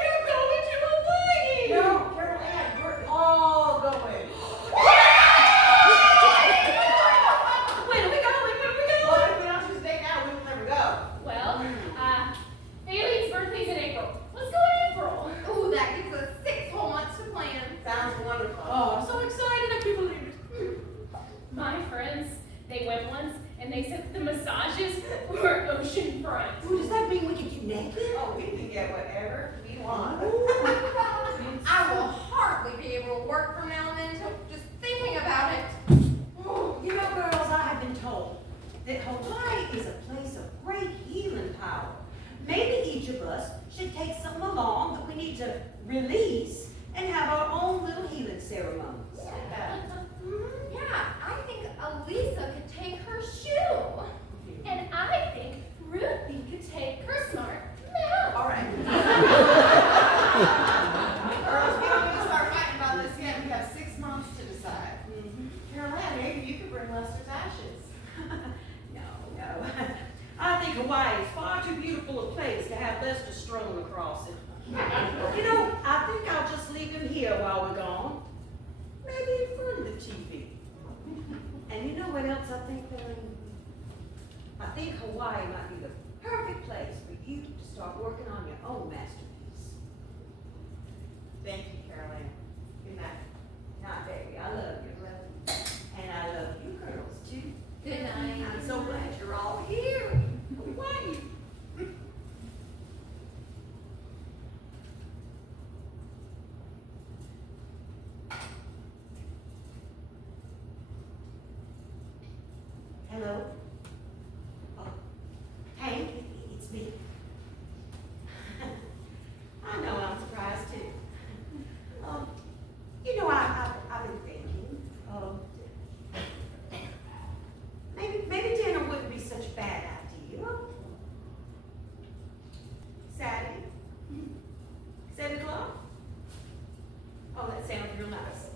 You're going to Hawaii! No, Carol Ann, we're all going. When are we going? When are we going? Well, if we don't choose a date now, we will never go. Well, Bailey's birthday's in April. Let's go in April. Ooh, that gives us 6 whole months to plan. Sounds wonderful. Oh, I'm so excited. I can't believe it. My friends, they went once and they said the massages were oceanfront. Ooh, does that mean we can get naked? Oh, we can get whatever we want. I will hardly be able to work from now and then until just thinking about it. You know, girls, I have been told that Hawaii is a place of great healing power. Maybe each of us should take something along that we need to release and have our own little healing ceremonies. Yeah, I think Elisa could take her shoe. And I think Ruthie could take her smart mouth. All right. Girls, we don't need to start fighting about this yet. We have 6 months to decide. Carol Ann, maybe you could bring Lester's ashes. No. I think Hawaii is far too beautiful a place to have Lester strolling across it. You know, I think I'll just leave him here while we're gone. Maybe in front of the TV. And you know what else I think, Billy? I think Hawaii might be the perfect place for you to start working on your own masterpiece. Thank you, Carol Ann. Good night. Now, baby, I love you. And I love you girls, too. Good night. I'm so glad you're all here. Hawaii. Hello? Oh, Hank, it's me. I know I'm surprised too. You know, I've been thinking, maybe dinner wouldn't be such a bad idea. Saturday? 7 o'clock? Oh, that sounds real nice.